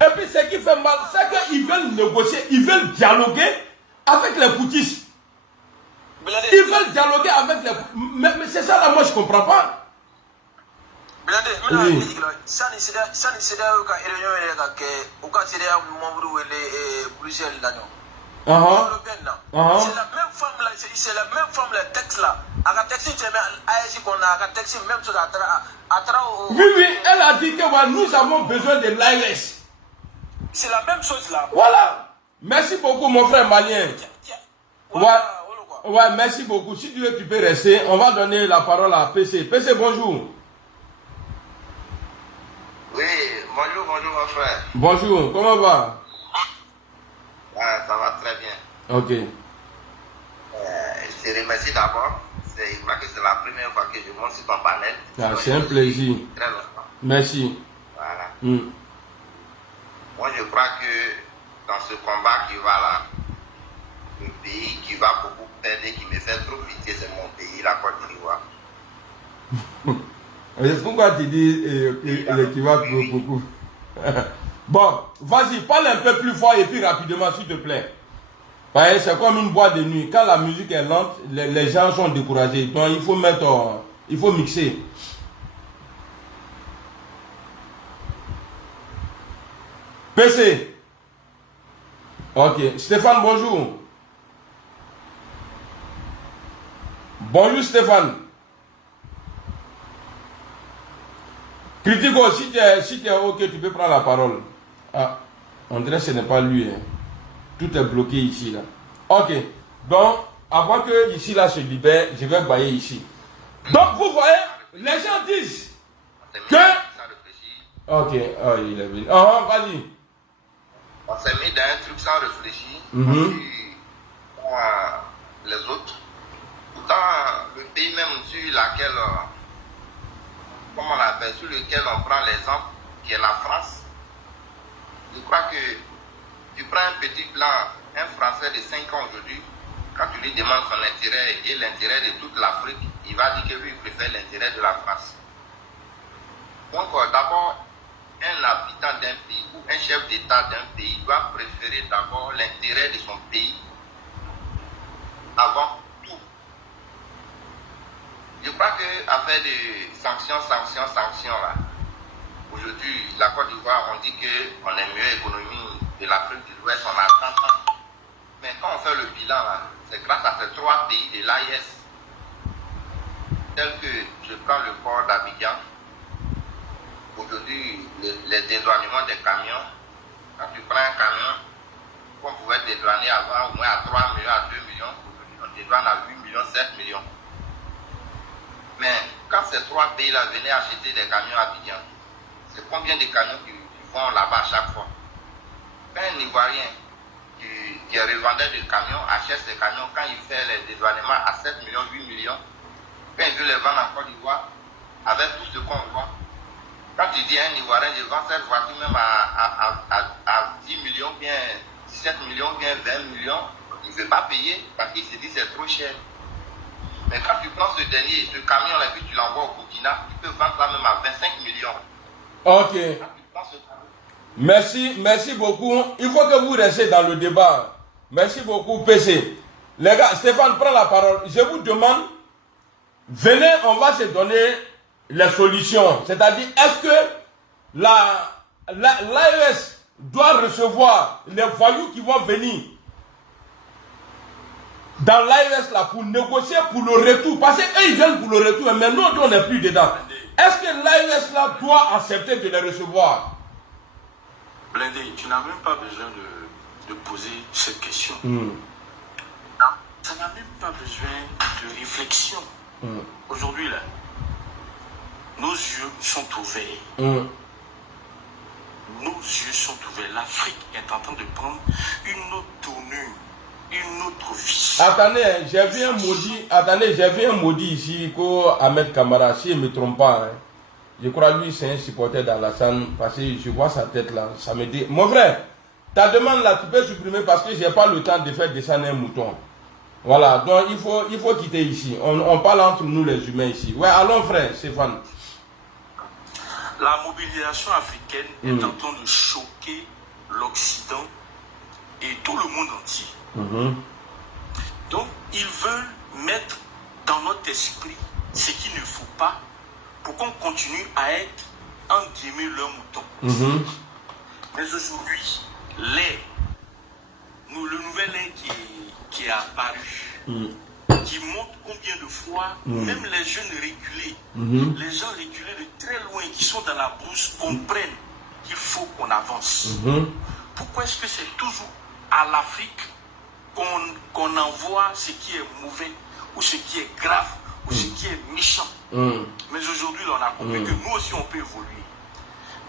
Et puis ce qui fait mal, c'est qu'ils veulent négocier, ils veulent dialoguer avec les poutistes. Ils veulent dialoguer avec les... Mais c'est ça là, moi je comprends pas. Ça c'est la même femme là, c'est la même femme le texte là. Oui, elle a dit que nous avons besoin de l'AES. C'est la même chose là. Voilà. Merci beaucoup mon frère malien. Ouais, merci beaucoup. Si tu veux, tu peux rester. On va donner la parole à PC. PC, bonjour. Oui, bonjour mon frère. Bonjour, comment va? Ça va très bien. Ok. Je te remercie d'abord. Je crois que c'est la première fois que je monte sur ton panel. C'est un plaisir. Très longtemps. Merci. Voilà. Moi, je crois que dans ce combat qui va là, le pays qui va beaucoup perdre, qui me fait trop pitié, c'est mon pays, la Côte d'Ivoire. Pourquoi tu dis qu'il va beaucoup? Bon, vas-y, parle un peu plus fort et puis rapidement, s'il te plaît. C'est comme une boîte de nuit. Quand la musique est lente, les gens sont découragés. Donc, il faut il faut mixer. PC. Ok. Stéphane, bonjour. Bonjour, Stéphane. Critico, si tu es ok, tu peux prendre la parole. Ah, on dirait que ce n'est pas lui. Hein. Tout est bloqué ici, là. Ok. Donc, avant que ici, là, se libère, je vais bailler ici. Donc, vous voyez, les gens disent que... Ok, oh, il est venu. Oh, vas-y. On s'est mis dans un truc sans réfléchir. Les autres. Pourtant, le pays même sur lequel on prend l'exemple, qui est la France, je crois que tu prends un petit blanc, un Français de 5 ans aujourd'hui, quand tu lui demandes son intérêt et l'intérêt de toute l'Afrique, il va dire que lui, il préfère l'intérêt de la France. Donc, d'abord, un habitant d'un pays ou un chef d'État d'un pays doit préférer d'abord l'intérêt de son pays avant tout. Je crois qu'affaire de sanctions là, aujourd'hui, la Côte d'Ivoire, on dit qu'on est mieux économie de l'Afrique de l'Ouest, on a 30 ans. Mais quand on fait le 3 pays de l'AIS, tels que je prends le port d'Abidjan. Aujourd'hui, les dédouanements des camions, quand tu prends un camion, qu'on pouvait dédouaner avant au moins à 3 millions, à 2 millions, aujourd'hui on dédouane à 8 millions, 7 millions. Mais quand ces 3 pays-là venaient acheter des camions à Abidjan, c'est combien de camions qui vont là-bas à chaque fois? Quand un Ivoirien qui est revendeur de camions achète ces camions, quand il fait les dédouanements à 7 millions, 8 millions, quand il veut les vendre en Côte d'Ivoire, avec tout ce qu'on voit, quand tu dis à un Ivoirien, je vends cette voiture même à 10 millions, bien 17 millions, bien 20 millions, il ne veut pas payer parce qu'il se dit c'est trop cher. Mais quand tu prends ce dernier, ce camion-là, puis tu l'envoies au Burkina, tu peux vendre ça même à 25 millions. Ok. Merci beaucoup. Il faut que vous restiez dans le débat. Merci beaucoup, PC. Les gars, Stéphane, prends la parole. Je vous demande, venez, on va se donner les solutions. C'est-à-dire, est-ce que l'AES doit recevoir les voyous qui vont venir dans l'AES là pour négocier pour le retour? Parce qu'eux, ils viennent pour le retour, mais nous, on n'est plus dedans. Est-ce que l'AES là doit accepter de les recevoir? Blindé, tu n'as même pas besoin de poser cette question. Ça n'a même pas besoin de réflexion. Aujourd'hui, là, nos yeux sont ouverts. Nos yeux sont ouverts. L'Afrique est en train de prendre une autre tournure, une autre vie. Attendez, j'ai vu un maudit ici, Ahmed Kamara, si je ne me trompe pas. Hein. Je crois lui c'est un supporter d'Alassane, parce que je vois sa tête là, ça me dit... Mon frère, ta demande là, tu peux supprimer parce que je n'ai pas le temps de faire descendre un mouton. Voilà, donc il faut quitter ici. On parle entre nous les humains ici. Ouais, allons frère, Stéphane. La mobilisation africaine est en train de choquer l'Occident et tout le monde entier. Donc, ils veulent mettre dans notre esprit ce qu'il ne faut pas pour qu'on continue à être, entre guillemets, leur mouton. Mais aujourd'hui, le nouvel air qui est apparu, qui montre combien de fois, même les jeunes reculés, les gens reculés de très loin, qui sont dans la brousse, comprennent qu'il faut qu'on avance. Pourquoi est-ce que c'est toujours à l'Afrique qu'on envoie ce qui est mauvais, ou ce qui est grave, ou ce qui est méchant? Mais aujourd'hui, on a compris que nous aussi, on peut évoluer.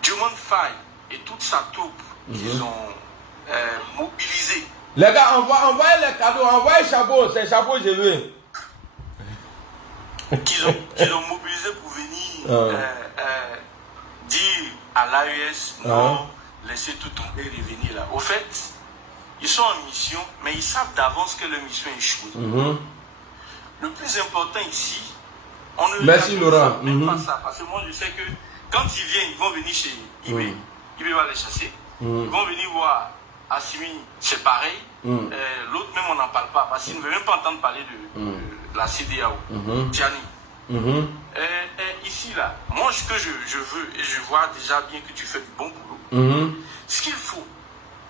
Drummond Faye et toute sa troupe qu'ils ont mobilisé. Les gars, envoyez les cadeaux, envoyez Chabot, c'est Chabot, je veux. Qu'ils ont mobilisé pour venir dire à l'AES, non, laissez tout tomber et revenir là. Au fait, ils sont en mission, mais ils savent d'avance que leur mission est échouée. Le plus important ici, on ne Laurent. même pas ça, parce que moi je sais que quand ils viennent, ils vont venir chez Ibé. Ibé va les chasser. Ils vont venir voir Assimi, c'est pareil. L'autre même, on n'en parle pas, parce qu'il ne veut même pas entendre parler de la CDAO. Gianni. Ici, là, moi, ce que je veux, et je vois déjà bien que tu fais du bon boulot, ce qu'il faut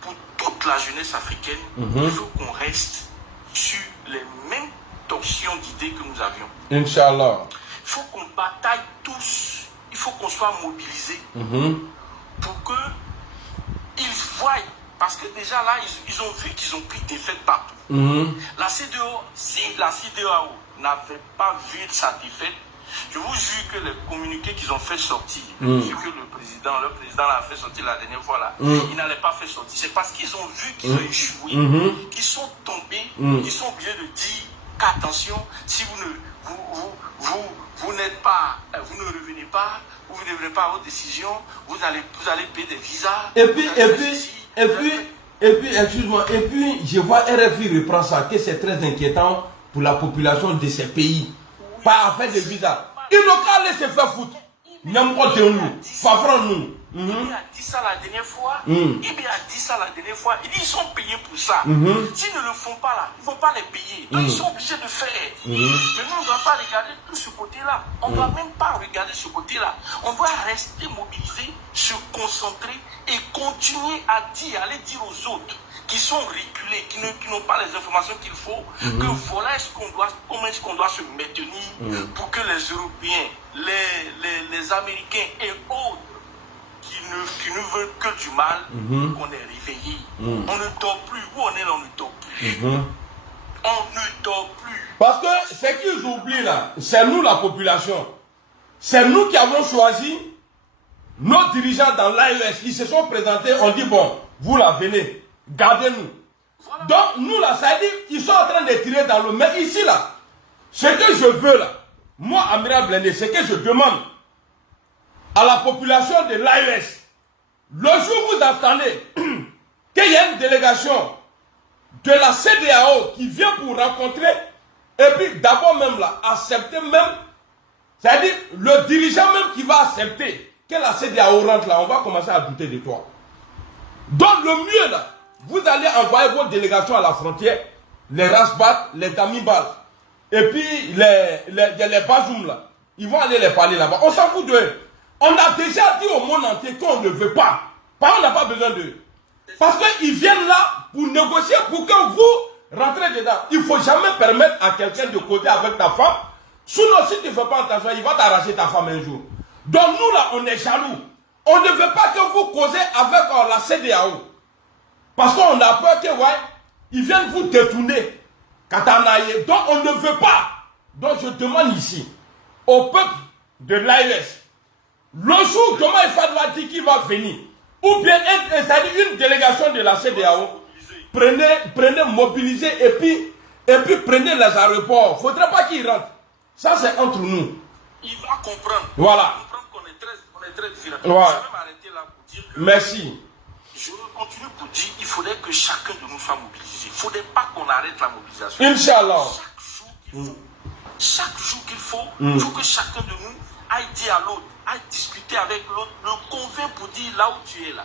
pour toute la jeunesse africaine, il faut qu'on reste sur les mêmes torsions d'idées que nous avions. Inch'Allah. Il faut qu'on bataille tous, il faut qu'on soit mobilisés pour qu'ils voient. Parce que déjà là, ils ont vu qu'ils ont pris des défaites partout. La CEDEAO, si la CEDEAO n'avait pas vu sa défaite, je vous jure que les communiqués qu'ils ont fait sortir, ce que le président l'a fait sortir la dernière fois là, il n'allait pas faire sortir. C'est parce qu'ils ont vu qu'ils ont échoué, qu'ils sont tombés, qu'ils sont obligés de dire qu'attention, si vous n'êtes pas, vous ne revenez pas, vous ne revenez pas à votre décision, vous allez payer des visas. Et puis, excuse-moi, et puis je vois RFI reprend ça, que c'est très inquiétant pour la population de ces pays. Pas à faire des visas. Ils n'ont qu'à laisser faire foutre. N'importe où. Fafran-nous. Il a dit ça la dernière fois. Il a dit ça la dernière fois. Il dit ils sont payés pour ça. S'ils ne le font pas là, ils ne vont pas les payer. Donc ils sont obligés de faire. Mais nous, on ne doit pas regarder tout ce côté-là. On ne doit même pas regarder ce côté-là. On doit rester mobilisé, se concentrer et continuer à aller dire aux autres qui sont reculés, qui n'ont pas les informations qu'il faut, que voilà comment est-ce qu'on doit se maintenir pour que les Européens, les Américains et autres qui ne veulent que du mal, qu'on est réveillés. On ne dort plus. Où on est là, on ne dort plus. On ne dort plus. Parce que ce qu'ils oublient là, c'est nous la population. C'est nous qui avons choisi nos dirigeants dans l'AES. Ils se sont présentés, on dit bon, vous là venez, gardez-nous. Voilà. Donc nous là, ça dit, ils sont en train de tirer dans le... Mais ici là, ce que je veux là, moi Amira Blindé, ce que je demande à la population de l'AES, le jour où vous attendez qu'il y ait une délégation de la CEDEAO qui vient pour rencontrer, et puis d'abord même là, accepter même, c'est-à-dire le dirigeant même qui va accepter que la CEDEAO rentre là, on va commencer à douter de toi. Donc le mieux là, vous allez envoyer vos délégations à la frontière, les Rasbat, les Tamibal, et puis les Bazoum là, ils vont aller les parler là-bas. On s'en fout d'eux. On a déjà dit au monde entier qu'on ne veut pas. On n'a pas besoin d'eux. Parce qu'ils viennent là pour négocier, pour que vous rentrez dedans. Il ne faut jamais permettre à quelqu'un de causer avec ta femme. Sinon, si tu ne fais pas attention, il va t'arracher ta femme un jour. Donc nous là, on est jaloux. On ne veut pas que vous causez avec la CEDEAO. Parce qu'on a peur que, ouais, ils viennent vous détourner. Katanaye. Donc on ne veut pas. Donc je demande ici, au peuple de l'AES, le jour comment il faudra dire qu'il va venir, ou bien c'est-à-dire une délégation de la CEDEAO, prenez, mobilisez et puis prenez les aéroports. Il ne faudrait pas qu'ils rentrent. Ça c'est entre nous. Il va comprendre. Voilà. Il va comprendre qu'on est très différents. Voilà. Je vais même arrêter là pour dire que... Merci. Je continue pour dire qu'il faudrait que chacun de nous soit mobilisé. Il ne faudrait pas qu'on arrête la mobilisation. Inch'Allah. Chaque jour qu'il faut, il faut que chacun de nous aille dire à l'autre, aille discuter avec l'autre, le convainc pour dire là où tu es là.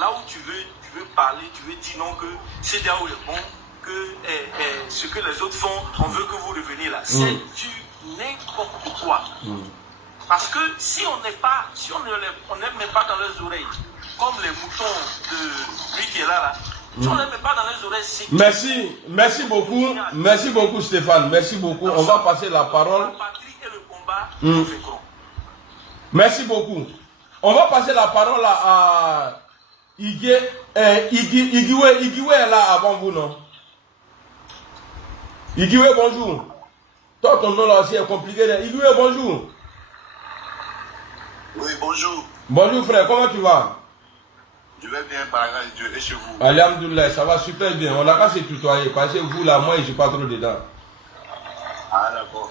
Là où tu veux parler, tu veux dire non que c'est là où est bon, que ce que les autres font, on veut que vous reveniez là. C'est du n'importe quoi. Parce que si on n'est pas, si on ne les met pas dans leurs oreilles, comme les moutons de lui qui est là, si on ne les met pas dans les oreilles, c'est... Merci beaucoup Stéphane, merci beaucoup. On va passer la parole. La patrie et le combat, nous vaincrons. Merci beaucoup. On va passer la parole à Igwe est là avant vous, non? Igwe, bonjour. Toi, ton nom là aussi est compliqué. Igwe, bonjour. Oui, bonjour. Bonjour frère, comment tu vas? Je vais bien, par la grâce de Dieu, et chez vous? Alhamdoulilah, ça va super bien. On n'a pas se tutoyer, parce que vous là, moi je suis pas trop dedans. Ah d'accord.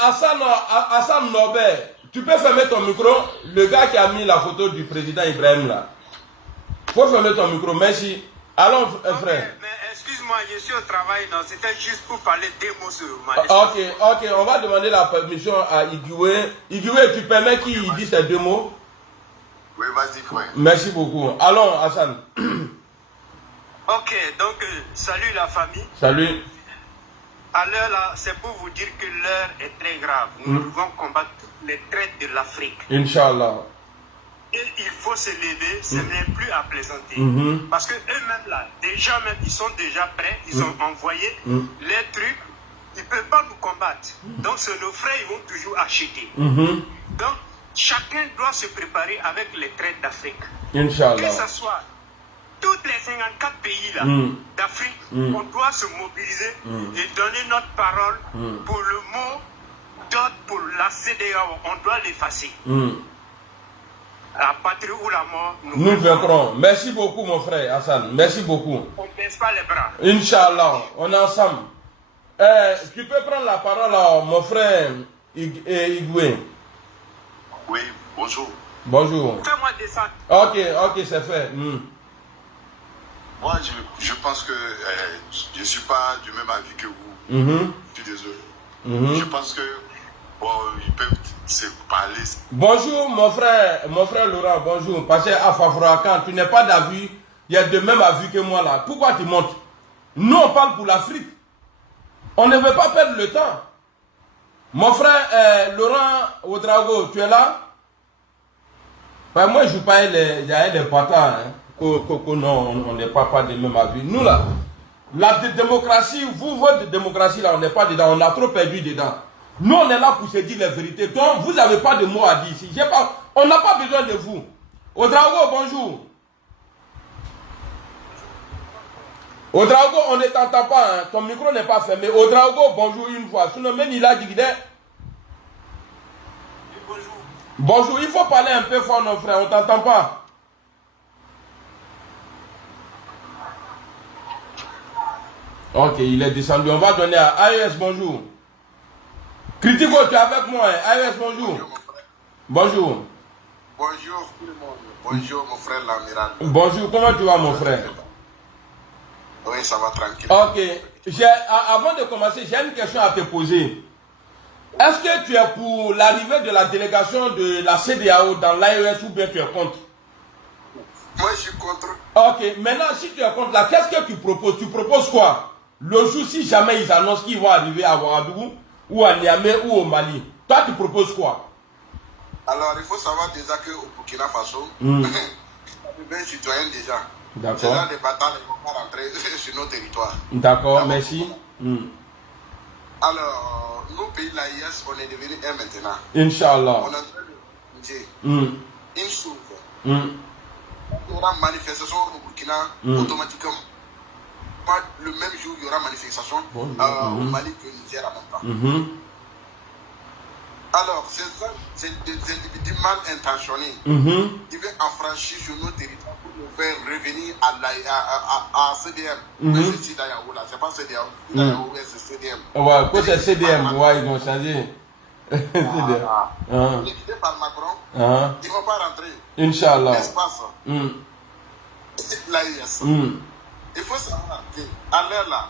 Hassan Norbert, tu peux fermer ton micro? Le gars qui a mis la photo du président Ibrahim là. Faut fermer ton micro, merci. Allons frère. Mais excuse-moi, je suis au travail, non, c'était juste pour parler des mots sur moi. Ok, on va demander la permission à Igwe. Igwe, tu permets qu'il dise ces deux mots? Oui, vas-y frère. Merci beaucoup. Allons Hassan. Ok, donc salut la famille. Salut. À l'heure là, c'est pour vous dire que l'heure est très grave. Nous devons combattre toutes les traites de l'Afrique. Inch'Allah. Et il faut se lever, ce n'est plus à plaisanter. Parce que eux-mêmes là, déjà même, ils sont déjà prêts, ils ont envoyé les trucs, ils ne peuvent pas nous combattre. Donc c'est nos frères, ils vont toujours acheter. Donc chacun doit se préparer avec les traites d'Afrique. Inch'Allah. Que ce soit tous les 54 pays là d'Afrique, on doit se mobiliser et donner notre parole pour le mot d'ordre pour la CEDEAO. On doit l'effacer. La patrie ou la mort, nous vaincrons. Merci beaucoup mon frère Hassan. Merci beaucoup. On ne baisse pas les bras. Inch'Allah, on est ensemble. Tu peux prendre la parole à mon frère Igwe. Oui, bonjour. Bonjour. Fais-moi descendre. Ok, c'est fait. Moi, je pense que je ne suis pas du même avis que vous. Je suis désolé. Je pense que ils peuvent se parler. Bonjour mon frère Laurent, bonjour. Parce qu'à Fafroakan, tu n'es pas d'avis, il y a de même avis que moi là. Pourquoi tu montes? Nous on parle pour l'Afrique. On ne veut pas perdre le temps. Mon frère Laurent Ouedraogo, tu es là? Ben, moi je joue pas les patins. Hein. non, on n'est pas de même avis. Nous là, la démocratie, votre démocratie là, on n'est pas dedans, on a trop perdu dedans. Nous, on est là pour se dire la vérité. Donc, vous n'avez pas de mots à dire ici. On n'a pas besoin de vous. Ouedraogo, bonjour. Ouedraogo, on ne t'entend pas, hein. Ton micro n'est pas fermé. Ouedraogo, bonjour une fois. Sinon, même il a dit bonjour. Bonjour, il faut parler un peu fort, mon frère, on ne t'entend pas. Ok, il est descendu. On va donner à AES, bonjour. Critico, tu es avec moi, hein? AES, bonjour. Bonjour, Bonjour. Bonjour tout le monde. Bonjour mon frère l'amiral. Bonjour, comment tu vas mon frère? Oui, ça va tranquille. Ok, avant de commencer, j'ai une question à te poser. Est-ce que tu es pour l'arrivée de la délégation de la CEDEAO dans l'AES ou bien tu es contre? Moi, je suis contre. Ok, maintenant, si tu es contre là, qu'est-ce que tu proposes? Tu proposes quoi? Le jour, si jamais ils annoncent qu'ils vont arriver à Ouagadougou, ou à Niamey, ou au Mali, toi, tu proposes quoi? Alors, il faut savoir déjà qu'au Burkina Faso, il y a 20 citoyens déjà. D'accord. C'est là des batailles, ils ne vont pas rentrer sur nos territoires. D'accord, merci. Alors, nos pays de l'AIS, on est devenus un maintenant. Inch'Allah. On est en train de dire, une chose. Il y aura manifestation au Burkina automatiquement. Pas le même jour, il y aura manifestation au Mali que au Niger en même temps. Alors, c'est des individus mal intentionnés qui veulent affranchir sur nos territoires pour nous faire revenir à CDM. C'est pas CDM, c'est CDM. Ouais, quoi c'est CDM? Ouais, ils vont changer. CDM. On est guidé par Macron, ils ne vont pas rentrer. Inch'Allah. L'espace. L'AIS. Il faut savoir qu'à l'heure là,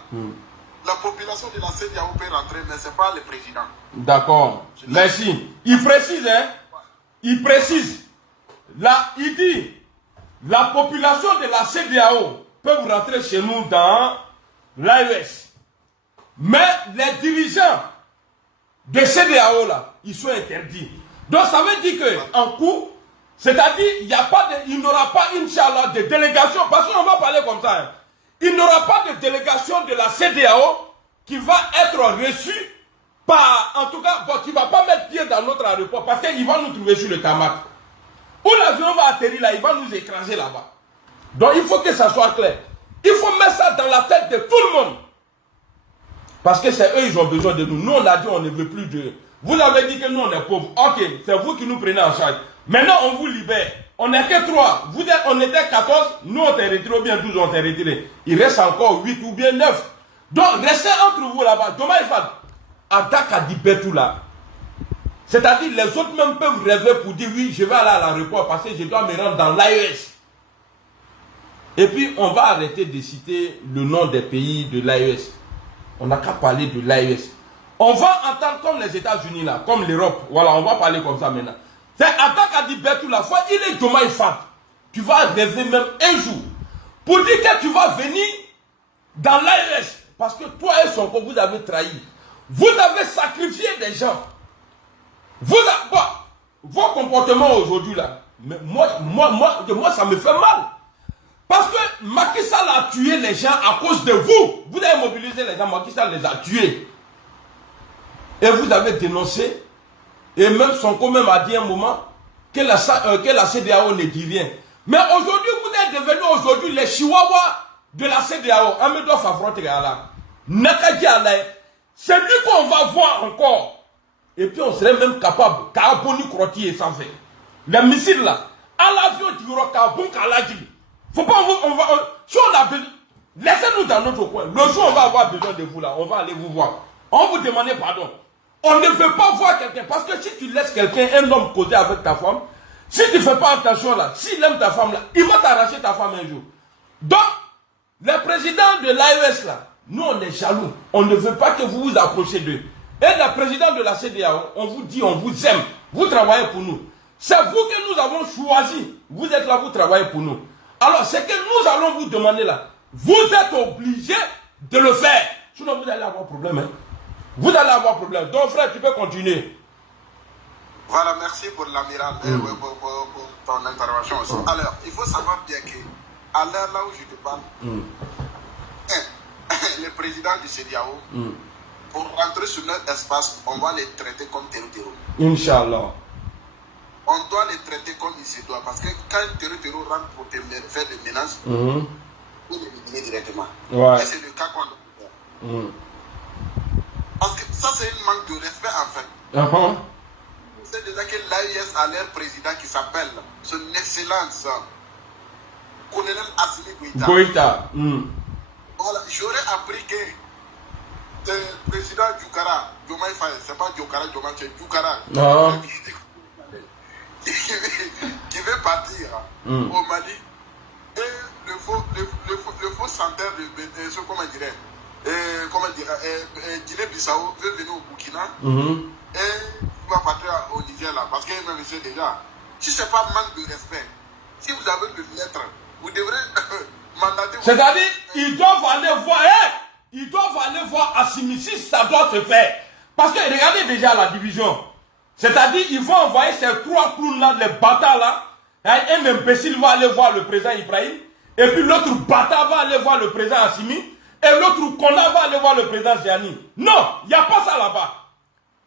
la population de la CEDEAO peut rentrer, mais ce n'est pas le président. D'accord. Merci. Il précise, hein? Il précise. Là, il dit, la population de la CEDEAO peut rentrer chez nous dans l'AES. Mais les dirigeants de CEDEAO là, ils sont interdits. Donc ça veut dire qu'en cours, c'est-à-dire, il n'aura pas, Inch'Allah, de délégation, parce qu'on va parler comme ça, hein. Il n'aura pas de délégation de la CEDEAO qui va être reçue par, en tout cas, qui ne va pas mettre pied dans notre aéroport parce qu'il va nous trouver sur le tarmac. Où l'avion va atterrir là, il va nous écraser là-bas. Donc il faut que ça soit clair. Il faut mettre ça dans la tête de tout le monde. Parce que c'est eux, ils ont besoin de nous. Nous, on a dit, on ne veut plus de... Vous avez dit que nous, on est pauvres. Ok, c'est vous qui nous prenez en charge. Maintenant, on vous libère. On n'est que 3. On était 14. Nous, on s'est retiré, ou bien 12, on s'est retiré. Il reste encore 8 ou bien 9. Donc, restez entre vous là-bas. Demain, il va à Dakar-Dibetou là. C'est-à-dire, les autres même peuvent rêver pour dire, oui, je vais aller à l'aéroport parce que je dois me rendre dans l'AES. Et puis, on va arrêter de citer le nom des pays de l'AES. On n'a qu'à parler de l'AES. On va entendre comme les États-Unis là, comme l'Europe. Voilà, on va parler comme ça maintenant. C'est à Dakar-Dibetou la fois, il est Djomaï Fad. Tu vas rêver même un jour pour dire que tu vas venir dans l'AES. Parce que toi et son corps, vous avez trahi. Vous avez sacrifié des gens. Vos comportements aujourd'hui là, mais moi ça me fait mal. Parce que Macky Sall a tué les gens à cause de vous. Vous avez mobilisé les gens, Macky Sall les a tués. Et vous avez dénoncé. Et même Sonko même a dit un moment que la CEDEAO ne dit rien. Mais aujourd'hui, vous êtes devenus aujourd'hui les chihuahuas de la CEDEAO. Amedo Fafrote Allah. Nakadji Allah. C'est lui qu'on va voir encore. Et puis on serait même capable, Kaaboni Kroti sans faire. Les missiles là, à l'avion du Rokabon Kaladji. Faut pas, si on a besoin, laissez-nous dans notre coin. Le jour où on va avoir besoin de vous là, on va aller vous voir. On vous demande pardon. On ne veut pas voir quelqu'un. Parce que si tu laisses quelqu'un, un homme causer avec ta femme, si tu ne fais pas attention là, s'il aime ta femme là, il va t'arracher ta femme un jour. Donc, le président de l'AES là, nous on est jaloux. On ne veut pas que vous vous approchiez d'eux. Et le président de la CEDEAO, on vous dit, on vous aime. Vous travaillez pour nous. C'est vous que nous avons choisi. Vous êtes là, vous travaillez pour nous. Alors, c'est que nous allons vous demander là. Vous êtes obligés de le faire. Sinon, vous allez avoir problème. Hein? Vous allez avoir problème. Donc, frère, tu peux continuer. Voilà, merci pour l'amiral, pour ton intervention aussi. Alors, il faut savoir bien que à l'heure là où je te parle, le président du CEDEAO, pour rentrer sur leur espace, on va les traiter comme terror. Inch'Allah. On doit les traiter comme il se doit. Parce que quand un terror rentre pour te faire des menaces, vous les éliminez directement. Ouais. Et c'est le cas qu'on doit faire. Parce que ça, c'est un manque de respect en fait. C'est déjà que l'AIS a leur président qui s'appelle son excellence colonel Assimi Goïta. Voilà, j'aurais appris que le président Djoukara, c'est pas Djoukara, c'est Djoukara, qui veut partir au Mali, et le faux centre de comment dirais Guinée-Bissau veut venir au Burkina, et il va partir au Niger là, parce qu'il même sait déjà, si c'est pas manque de respect, si vous avez le lettre, vous devrez mandater. C'est-à-dire, ils doivent aller voir Assimi si ça doit se faire. Parce que regardez déjà la division. C'est-à-dire, ils vont envoyer ces trois clowns là, les bâtards là. Un imbécile va aller voir le président Ibrahim. Et puis l'autre bâtard va aller voir le président Assimi. Et l'autre Kona va aller voir le président Ziani. Non, il n'y a pas ça là-bas.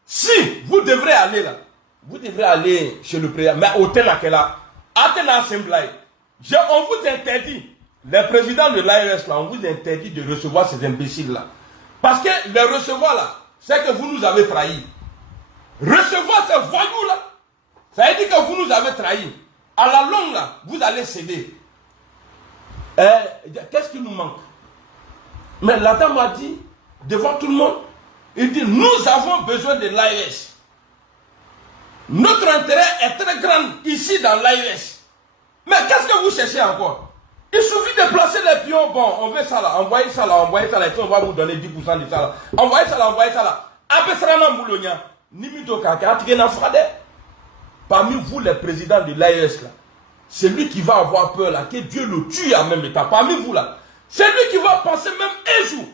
Si vous devrez aller là, vous devrez aller chez le président. Mais au Tenakela, Athéna Assembly, on vous interdit. Les présidents de l'ARS là, on vous interdit de recevoir ces imbéciles là. Parce que les recevoir là, c'est que vous nous avez trahis. Recevoir ces voyous là, ça veut dire que vous nous avez trahis. À la longue là, vous allez céder. Qu'est-ce qui nous manque? Mais la dame a dit, devant tout le monde, il dit, nous avons besoin de l'AES. Notre intérêt est très grand ici dans l'AES. Mais qu'est-ce que vous cherchez encore? Il suffit de placer les pions. Bon, on veut ça là, envoyez ça là, et puis on va vous donner 10% de ça là. Envoyez ça là. Abesrana Moulonia, Nimito Kaka, Atigena Frade. Parmi vous, les présidents de l'AES là, c'est lui qui va avoir peur là, que Dieu le tue en même temps. Parmi vous là, c'est lui qui va penser même un jour.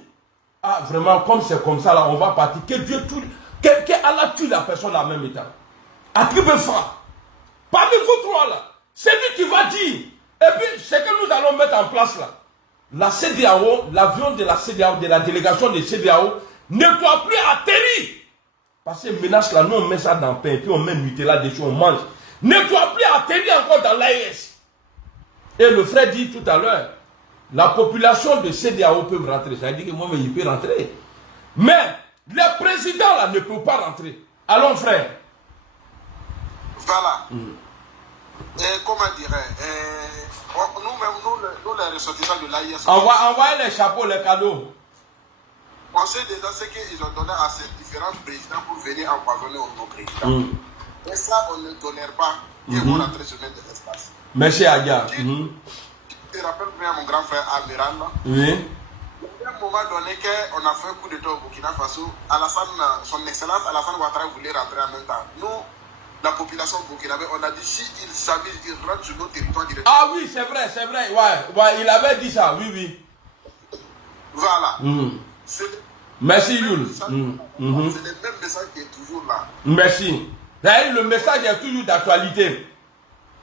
Ah, vraiment, comme c'est comme ça là, on va partir. Que Dieu tue, que Allah tue la personne en même temps. À qui veut faire? Parmi vous trois là, c'est lui qui va dire. Et puis, ce que nous allons mettre en place là, la CEDEAO, l'avion de la CEDEAO, de la délégation de CEDEAO, ne doit plus atterrir. Parce que menace là, nous on met ça dans le pain, puis on met Nutella dessus, on mange. Ne doit plus atterrir encore dans l'AES. Et le frère dit tout à l'heure, la population de CEDEAO peut rentrer. Ça veut dire que moi, il peut rentrer. Mais les présidents là ne peuvent pas rentrer. Allons frère. Voilà. Comment dirais nous les ressortissants de l'AIS. Envoyez les chapeaux, les cadeaux. On sait déjà ce qu'ils ont donné à ces différents présidents pour venir empoisonner nos présidents. Et ça, on ne tolère pas qu'ils vont rentrer sur notre espace. Merci Adia. Tu te rappelles bien mon grand frère Amiral? Oui. À un moment donné, on a fait un coup d'état au Burkina Faso, son excellence Alassane Ouattara voulait rentrer en même temps. Nous, la population burkinabé, on a dit si il s'amuse, il rentre sur nos territoires directement. Ah oui, c'est vrai. Ouais, il avait dit ça, oui. Voilà. Merci Yul. C'est le même message qui est toujours là. Merci. D'ailleurs, le message est toujours d'actualité.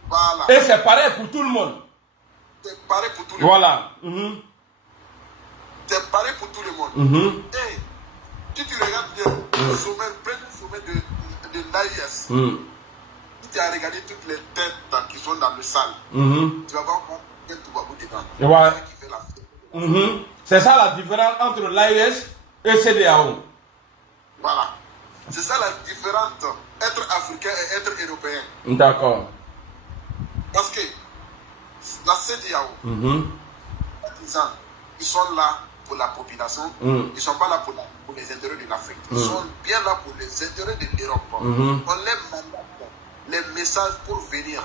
Voilà. Et c'est pareil pour tout le monde. C'est pareil pour tout le monde. Voilà. C'est pareil pour tout le monde. Et si tu regardes bien le sommet, le sommet de l'AIS, si tu as regardé toutes les têtes qui sont dans le salle, tu vas voir qu'il y a tout babou dedans. Ouais. C'est ça la différence entre l'AIS et CEDEAO. Voilà. C'est ça la différence, être africain et être européen. D'accord. Parce que la CEDEAO, ils sont là pour la population, ils ne sont pas là pour les intérêts de l'Afrique. Ils sont bien là pour les intérêts de l'Europe. On les mandate les messages pour venir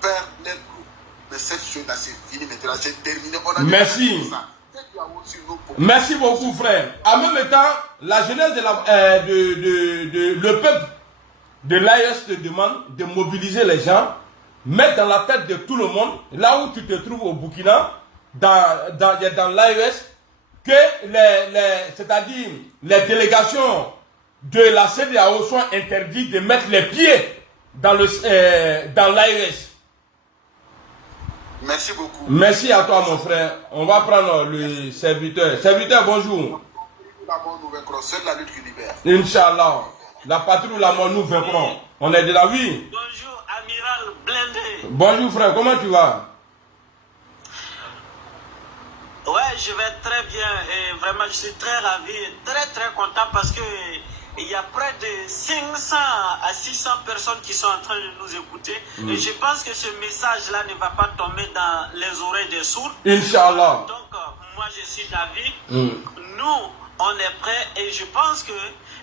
faire les loups. Mais cette chose-là, c'est fini maintenant, c'est terminé. Merci. Merci beaucoup, frère. En même temps, la jeunesse le peuple de l'AES te demande de mobiliser les gens, mettre dans la tête de tout le monde, là où tu te trouves au Burkina, dans l'AES, que c'est-à-dire les délégations de la CEDEAO soient interdites de mettre les pieds dans l'AES. Merci beaucoup. Merci à toi, mon frère. On va prendre le serviteur. Serviteur, bonjour. La mort nous vaincra. Seule la lutte qui libère. Inch'Allah. La patrie ou la mort nous vaincront. On est de la vie. Bonjour, Amiral Blindé. Bonjour, frère. Comment tu vas? Ouais, je vais très bien et vraiment je suis très ravi et très content parce que il y a près de 500 à 600 personnes qui sont en train de nous écouter et je pense que ce message-là ne va pas tomber dans les oreilles des sourds. Inch'Allah. Donc, moi je suis d'avis, nous on est prêts et je pense que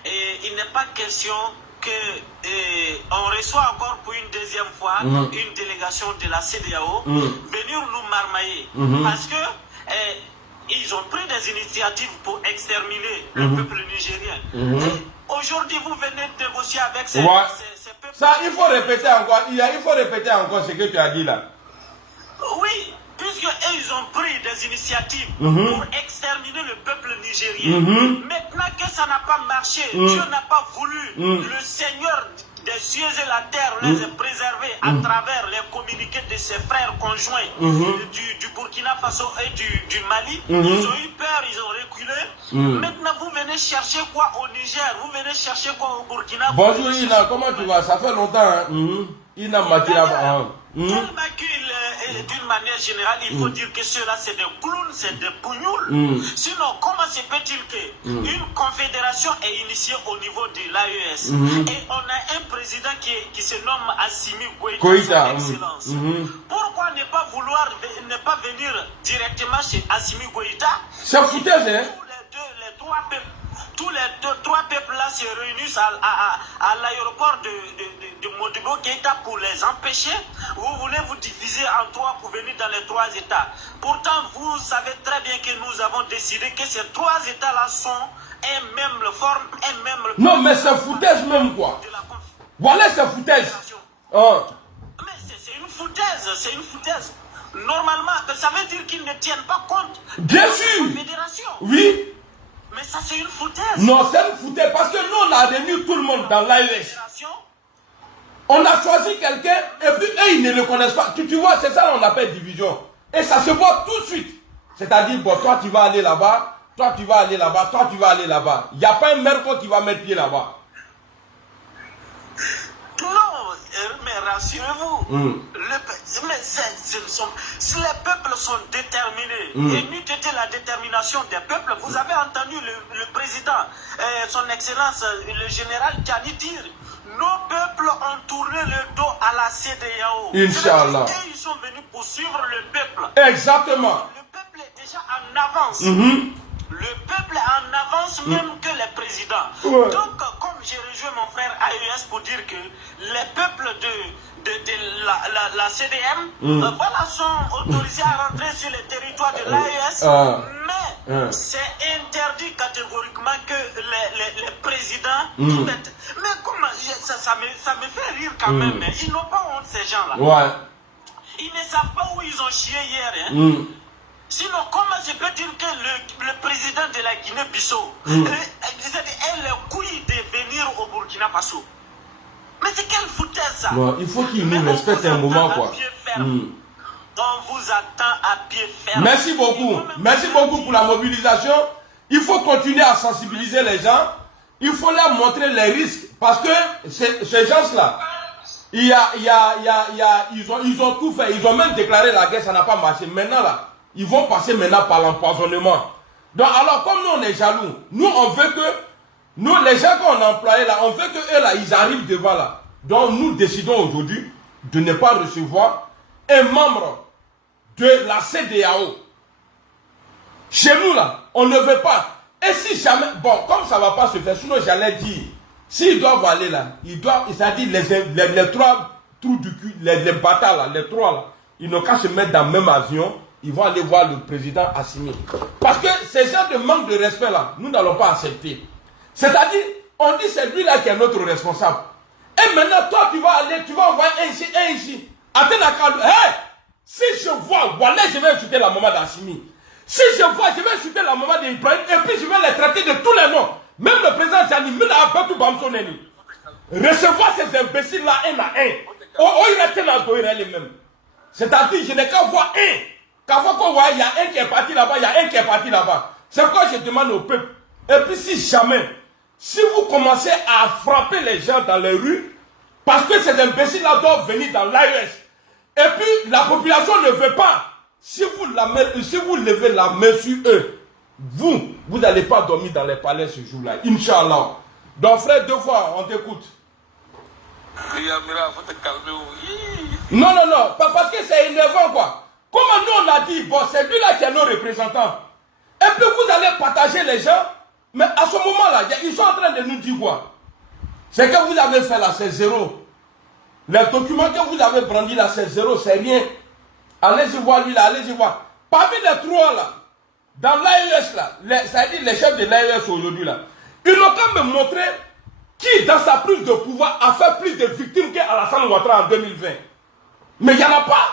il n'est pas question que on reçoit encore pour une deuxième fois une délégation de la CEDEAO venir nous marmailler parce que ils ont pris des initiatives pour exterminer le peuple nigérien. Aujourd'hui, vous venez de négocier avec ces peuples. Ça, il faut répéter encore. Il faut répéter encore ce que tu as dit là. Oui, puisque ils ont pris des initiatives pour exterminer le peuple nigérien. Maintenant que ça n'a pas marché, Dieu n'a pas voulu, le Seigneur des cieux et la terre les a préservés à travers les communiqués de ses frères conjoints du Burkina Faso et du Mali. Ils ont eu peur, ils ont reculé. Maintenant, vous venez chercher quoi au Niger? Vous venez chercher quoi au Burkina? Bonjour Ina, comment tu vas? Ça fait longtemps. Hein? Ina Matira. Tellement d'une manière générale, il faut dire que ceux-là, c'est des clowns, c'est des pougnoules. Sinon, comment se peut-il qu'une confédération est initiée au niveau de l'AES et on a un président qui se nomme Assimi Goïta, son excellence. Pourquoi ne pas venir directement chez Assimi Goïta? C'est foutaise, hein? Tous les trois peuples-là se réunissent à l'aéroport de Modibo Keïta pour les empêcher. Vous voulez vous diviser en trois pour venir dans les trois États. Pourtant, vous savez très bien que nous avons décidé que ces trois États-là sont un même forme, un même... Non, mais c'est foutaise même quoi. Voilà, c'est foutaise. Mais c'est une foutaise, c'est une foutaise. Normalement, ça veut dire qu'ils ne tiennent pas compte bien de sûr. la fédération. Oui. Mais ça, c'est une foutaise. Non, c'est une foutaise parce que nous, on a réuni tout le monde dans l'AES. On a choisi quelqu'un et puis eux, ils ne le connaissent pas. Tu vois, c'est ça qu'on appelle division. Et ça se voit tout de suite. C'est-à-dire, bon, toi, tu vas aller là-bas, toi, tu vas aller là-bas, toi, tu vas aller là-bas. Il n'y a pas un merco qui va mettre pied là-bas. Non, mais rassurez-vous, si les peuples sont déterminés, et n'eût été la détermination des peuples, vous avez entendu le président, son excellence, le général Tchani dire, nos peuples ont tourné le dos à la CEDEAO. Inch'Allah. Et ils sont venus pour suivre le peuple. Exactement. Le peuple est déjà en avance. Le peuple est en avance même que les présidents. Donc, comme j'ai rejoint mon frère AES pour dire que les peuples de la CDM voilà, sont autorisés à rentrer sur le territoire de l'AES, mais c'est interdit catégoriquement que les présidents mettent. Mais comment ça me fait rire quand même. Ils n'ont pas honte, ces gens-là. Ils ne savent pas où ils ont chié hier. Sinon, comment se peut-il que le président de la Guinée-Bissau ait le couille de venir au Burkina Faso? Mais c'est quelle foutaise ça? Il faut qu'il nous respecte un moment quoi. On vous attend à pied ferme. Merci beaucoup. Merci beaucoup pour la mobilisation. Il faut continuer à sensibiliser les gens. Il faut leur montrer les risques. Parce que ces gens-là, ils ont tout fait. Ils ont même déclaré la guerre, ça n'a pas marché. Maintenant là, ils vont passer maintenant par l'empoisonnement. Donc alors, comme nous on est jaloux, nous on veut que, nous les gens qu'on a employés là, on veut que eux là, ils arrivent devant là. Donc nous décidons aujourd'hui de ne pas recevoir un membre de la CEDEAO. Chez nous là, on ne veut pas. Et si jamais, bon, comme ça ne va pas se faire, sinon j'allais dire, s'ils doivent aller là, ils doivent, c'est-à-dire les trois trous du cul, les bâtards là, les trois là, ils n'ont qu'à se mettre dans le même avion. Ils vont aller voir le président Assimi. Parce que ces gens de manque de respect là, nous n'allons pas accepter. C'est-à-dire, on dit c'est lui là qui est notre responsable. Et maintenant, toi tu vas aller, tu vas envoyer un ici. Attends la calme. Hey! Si je vois, voilà, je vais insulter la maman d'Assimi. Si je vois, je vais insulter la maman d'Ibrahim. Et puis je vais les traiter de tous les noms. Même le président Jani, recevoir ces imbéciles là un à un. Oh, il reste là, il les mêmes. C'est-à-dire, je n'ai qu'à voir un. Qu'à voir qu'on voit, il y a un qui est parti là-bas, il y a un qui est parti là-bas. C'est pourquoi je demande au peuple. Et puis si jamais, si vous commencez à frapper les gens dans les rues, parce que ces imbéciles-là doivent venir dans l'AES, et puis la population ne veut pas, si vous levez la main sur eux, vous n'allez pas dormir dans les palais ce jour-là, Inch'Allah. Donc frère, 2 fois, on t'écoute. Faut te calmer. Non, non, non, parce que c'est énervant quoi. Comment nous on a dit, bon, c'est lui-là qui est nos représentants. Et puis vous allez partager les gens, mais à ce moment-là, ils sont en train de nous dire quoi? C'est que vous avez fait là, c'est zéro. Les documents que vous avez brandis là, c'est zéro, c'est rien. Allez-y voir lui là, allez-y voir. Parmi les 3 là, dans l'AES là, c'est-à-dire les chefs de l'AES aujourd'hui là, ils n'ont qu'à me montrer qui, dans sa prise de pouvoir, a fait plus de victimes qu'Alassane Ouattara en 2020. Mais il n'y en a pas.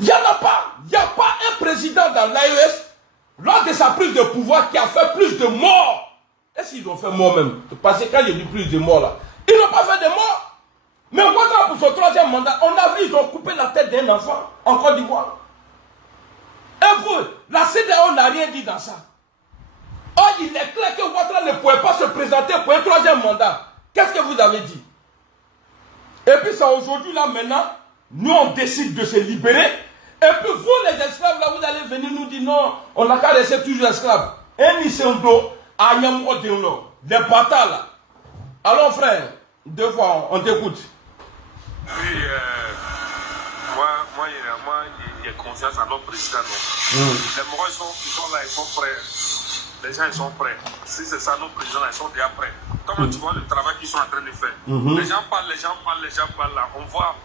Il n'y en a pas. Il n'y a pas un président dans l'AES, lors de sa prise de pouvoir, qui a fait plus de morts. Est-ce qu'ils ont fait mort même? Parce que quand j'ai dit plus de morts là, ils n'ont pas fait de morts. Mais Ouattara pour son 3e mandat, on a vu, ils ont coupé la tête d'un enfant en Côte d'Ivoire. Et vous, la CEDEAO n'a rien dit dans ça. Or, il est clair que Ouattara ne pouvait pas se présenter pour un 3e mandat. Qu'est-ce que vous avez dit? Et puis c'est aujourd'hui là maintenant, nous on décide de se libérer. Et puis vous les esclaves là, vous allez venir nous dire non, on n'a qu'à rester toujours esclaves. Et Nisendo, Agnamo Deolo, des bâtards là. Alors frère, 2 fois, on t'écoute. Oui, moi, j'ai confiance à notre président. Les Marocains, ils sont là, ils sont prêts. Les gens, ils sont prêts. Si c'est ça, nos présidents, ils sont déjà prêts. Comment tu vois le travail qu'ils sont en train de faire? Les gens parlent là. On voit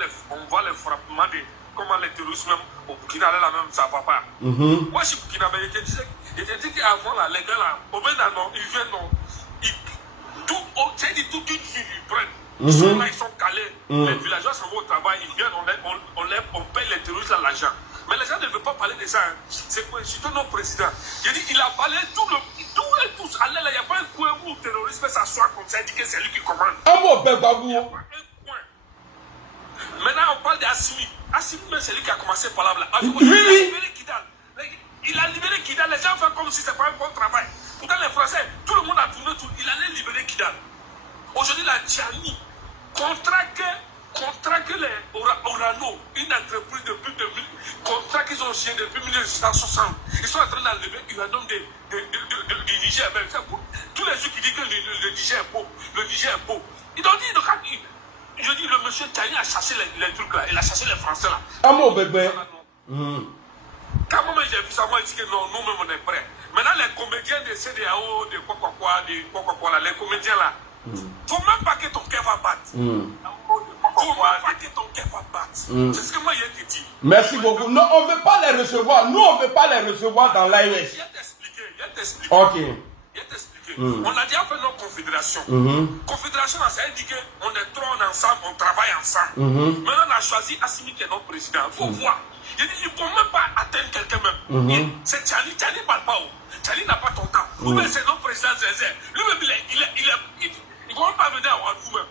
les frappements de comment les terroristes, même au Burkina, là, même, ça va pas. Moi, je suis Burkinabé, je te dis qu'avant, là, les gars, là, au Bénin, non, ils viennent, non. Toute une fille, ils prennent. Ils sont là, ils sont calés. Les villageois s'en vont au travail, ils viennent, on paye les terroristes là l'argent. Mais les gens ne veulent pas parler de ça. Hein. C'est surtout notre président. Il dit il a parlé tout et tous. Allez là, il n'y a pas un coin où le terroriste peut s'asseoir comme ça et dit que c'est lui qui commande. Un mot, Babou. Il n'y a pas un coin. Maintenant, on parle d'Assimi. Assimi, c'est lui qui a commencé par là. Il a libéré Kidal. Il a libéré Kidal. Les gens font comme si ce n'était pas un bon travail. Pourtant, les Français, tout le monde a tourné tout. Il allait libérer Kidal. Aujourd'hui, la Tchani contraque les Orano, une entreprise depuis 2000, contrat qu'ils ont signé depuis 1960. Ils sont en train d'enlever l'uranium du Niger. Tous les ceux qui disent que le Niger est pauvre, ils ont dit, je dis, le monsieur Tchani a chassé les trucs là, il a chassé les Français là. Ah mon bébé. Quand moi j'ai vu ça, moi je dis que non, nous-mêmes on est prêts. Maintenant les comédiens de CEDEAO, de quoi, les comédiens là, faut même pas que ton cœur va battre. Faut même pas que ton cœur va battre. C'est ce que moi j'ai dit. Merci beaucoup. Non, on ne veut pas les recevoir. Nous, on ne veut pas les recevoir dans l'AES. Il y a t'expliquer. Ok. On a déjà fait notre confédération. Confédération, ça veut dire qu'on est trop ensemble, on travaille ensemble. Maintenant, on a choisi Assimi qui est notre président. Il faut voir. Il dit, il ne faut même pas atteindre quelqu'un même. C'est Tchani. Tchani ne parle pas. Tchani n'a pas ton temps. Nous-mêmes, c'est notre président Zézé. Lui-même, il ne va même pas venir à Ouadou même.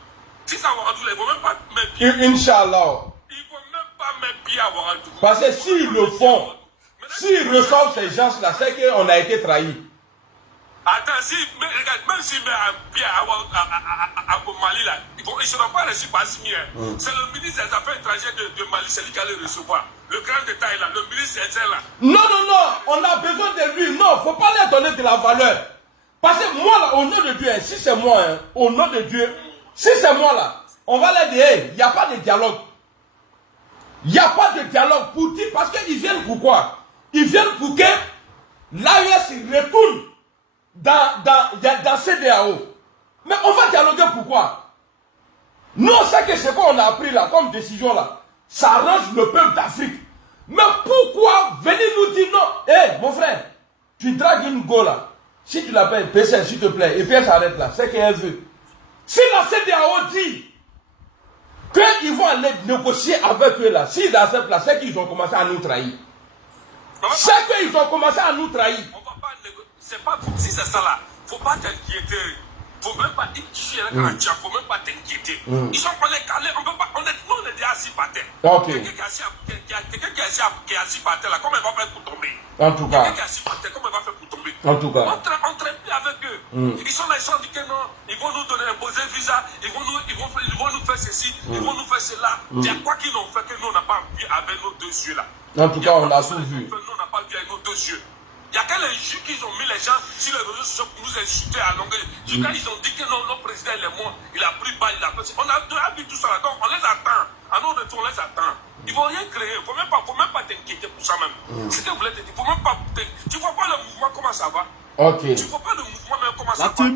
Si ça à Ouadou, il ne va même pas mettre pied. Inch'Allah. Il ne va même pas mettre pied à Ouadou. Parce que s'ils le font, s'ils reçoivent ces gens-là, c'est qu'on a été trahis. Attends, regarde, même s'il met un pied à Mali là, ils ne seront pas reçus par Assimi. C'est le ministre des Affaires étrangères de Mali, c'est lui qui allait recevoir. Le grand détail là, le ministre Ezel là. Non, on a besoin de lui. Non, il ne faut pas lui donner de la valeur. Parce que moi là, au nom de Dieu, si c'est moi, au nom de Dieu, si c'est moi là, on va leur dire, il n'y a pas de dialogue. Il n'y a pas de dialogue pour dire, parce qu'ils viennent pour quoi? Ils viennent pour que l'AES retourne dans CEDEAO. Mais on va dialoguer pourquoi? Nous, on sait que ce qu'on a appris là, comme décision là, ça arrange le peuple d'Afrique. Mais pourquoi venir nous dire non? Hé, mon frère, tu dragues une go là. Si tu l'appelles, PC, s'il te plaît, et puis elle s'arrête là, c'est qu'elle veut. Si la CEDEAO dit qu'ils vont aller négocier avec eux là, s'ils acceptent là, c'est qu'ils ont commencé à nous trahir. C'est qu'ils ont commencé à nous trahir. On va pas négocier. C'est pas si c'est ça là. Faut pas t'inquiéter. faut même pas t'inquiéter. Ils sont pas les calés, on peut pas, on est déjà assis par terre. Quelqu'un qui est assis par terre là, comment il va faire pour tomber? En tout cas. Quelqu'un qui est assis par terre, comment il va faire pour tomber? En tout cas. On traite plus avec eux. Ils sont là, ils sont dit que non, ils vont nous donner un imposer visa, ils vont nous faire ceci, ils vont nous faire cela. Il y a quoi qu'ils ont fait que nous on n'a pas vu avec nos deux yeux là. En tout cas, on l'a tout vu. Nous on n'a pas vu avec nos deux yeux. Il y a quel injure qu'ils ont mis les gens sur les réseaux sociaux pour nous insulter à longueur. Quand ils ont dit que non, notre président il est mort, il a pris balle, il a fait. On a vu tout ça là, donc on les attend. À nos retours, on les attend. Ils vont rien créer, il ne faut même pas t'inquiéter pour ça même. Ce que vous voulez te dire, faut même pas. Tu vois pas le mouvement comment ça va? Tu vois pas le mouvement même comment ça va?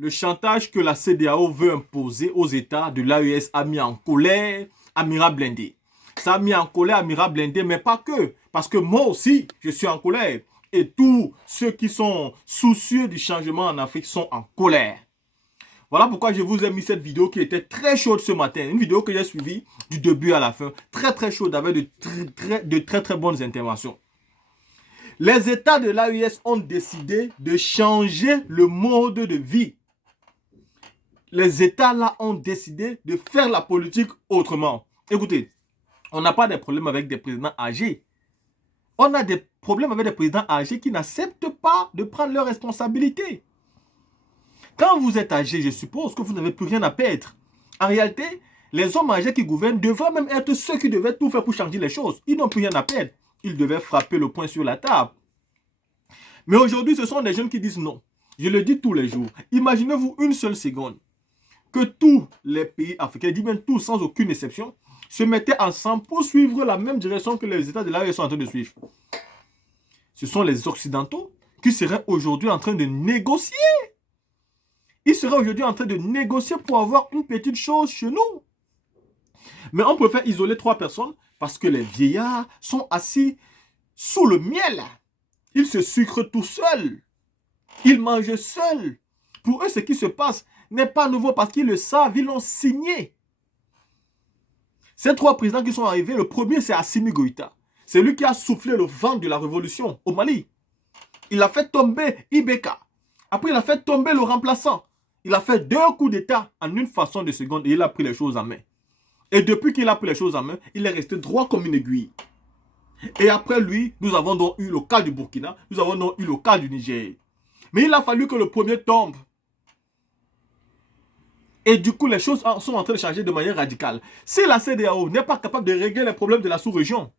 Le chantage que la CEDEAO veut imposer aux États de l'AES a mis en colère Amira Blindé. Ça a mis en colère Amira Blindé, mais pas que. Parce que moi aussi, je suis en colère. Et tous ceux qui sont soucieux du changement en Afrique sont en colère. Voilà pourquoi je vous ai mis cette vidéo qui était très chaude ce matin. Une vidéo que j'ai suivie du début à la fin. Très très chaude avec de très bonnes interventions. Les États de l'AES ont décidé de changer le mode de vie. Les États là ont décidé de faire la politique autrement. Écoutez, on n'a pas de problème avec des présidents âgés. On a des problèmes avec des présidents âgés qui n'acceptent pas de prendre leurs responsabilités. Quand vous êtes âgé, je suppose que vous n'avez plus rien à perdre. En réalité, les hommes âgés qui gouvernent devraient même être ceux qui devaient tout faire pour changer les choses. Ils n'ont plus rien à perdre. Ils devaient frapper le poing sur la table. Mais aujourd'hui, ce sont des jeunes qui disent non. Je le dis tous les jours. Imaginez-vous une seule seconde que tous les pays africains, je dis bien tous sans aucune exception, se mettaient ensemble pour suivre la même direction que les États de l'AES sont en train de suivre. Ce sont les Occidentaux qui seraient aujourd'hui en train de négocier. Ils seraient aujourd'hui en train de négocier pour avoir une petite chose chez nous. Mais on préfère isoler 3 personnes parce que les vieillards sont assis sous le miel. Ils se sucrent tout seuls. Ils mangent seuls. Pour eux, ce qui se passe n'est pas nouveau parce qu'ils le savent, ils l'ont signé. Ces 3 présidents qui sont arrivés, le premier c'est Assimi Goïta. C'est lui qui a soufflé le vent de la révolution au Mali. Il a fait tomber Ibeka. Après, il a fait tomber le remplaçant. Il a fait 2 coups d'État en une fraction de seconde et il a pris les choses en main. Et depuis qu'il a pris les choses en main, il est resté droit comme une aiguille. Et après lui, nous avons donc eu le cas du Burkina, nous avons donc eu le cas du Niger. Mais il a fallu que le premier tombe. Et du coup, les choses sont en train de changer de manière radicale. Si la CEDEAO n'est pas capable de régler les problèmes de la sous-région,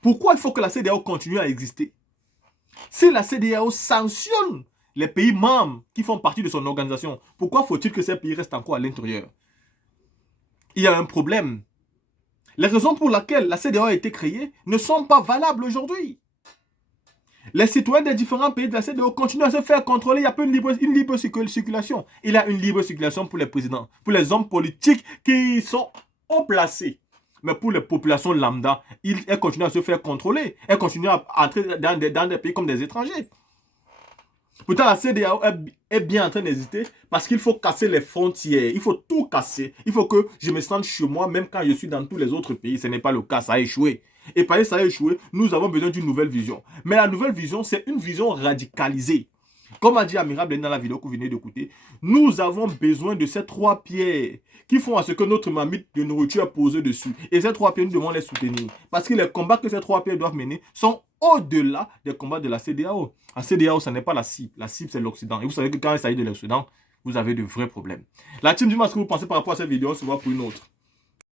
pourquoi il faut que la CEDEAO continue à exister? Si la CEDEAO sanctionne les pays membres qui font partie de son organisation, pourquoi faut-il que ces pays restent encore à l'intérieur? Il y a un problème. Les raisons pour lesquelles la CEDEAO a été créée ne sont pas valables aujourd'hui. Les citoyens des différents pays de la CEDEAO continuent à se faire contrôler. Il n'y a pas une libre circulation. Il y a une libre circulation pour les présidents, pour les hommes politiques qui sont haut placés. Mais pour les populations lambda, elles continuent à se faire contrôler. Elles continuent à entrer dans des pays comme des étrangers. Pourtant, la CEDEAO est bien en train d'hésiter parce qu'il faut casser les frontières. Il faut tout casser. Il faut que je me sente chez moi, même quand je suis dans tous les autres pays. Ce n'est pas le cas, ça a échoué. Et parce que ça a échoué, nous avons besoin d'une nouvelle vision. Mais la nouvelle vision, c'est une vision radicalisée. Comme a dit Amira Blindé dans la vidéo que vous venez d'écouter, nous avons besoin de ces 3 pierres qui font à ce que notre marmite de nourriture est posée dessus. Et ces 3 pierres, nous devons les soutenir. Parce que les combats que ces 3 pierres doivent mener sont au-delà des combats de la CEDEAO. La CEDEAO, ce n'est pas la cible. La cible, c'est l'Occident. Et vous savez que quand il s'agit de l'Occident, vous avez de vrais problèmes. La team, dis-moi ce que vous pensez par rapport à cette vidéo. On se voit pour une autre.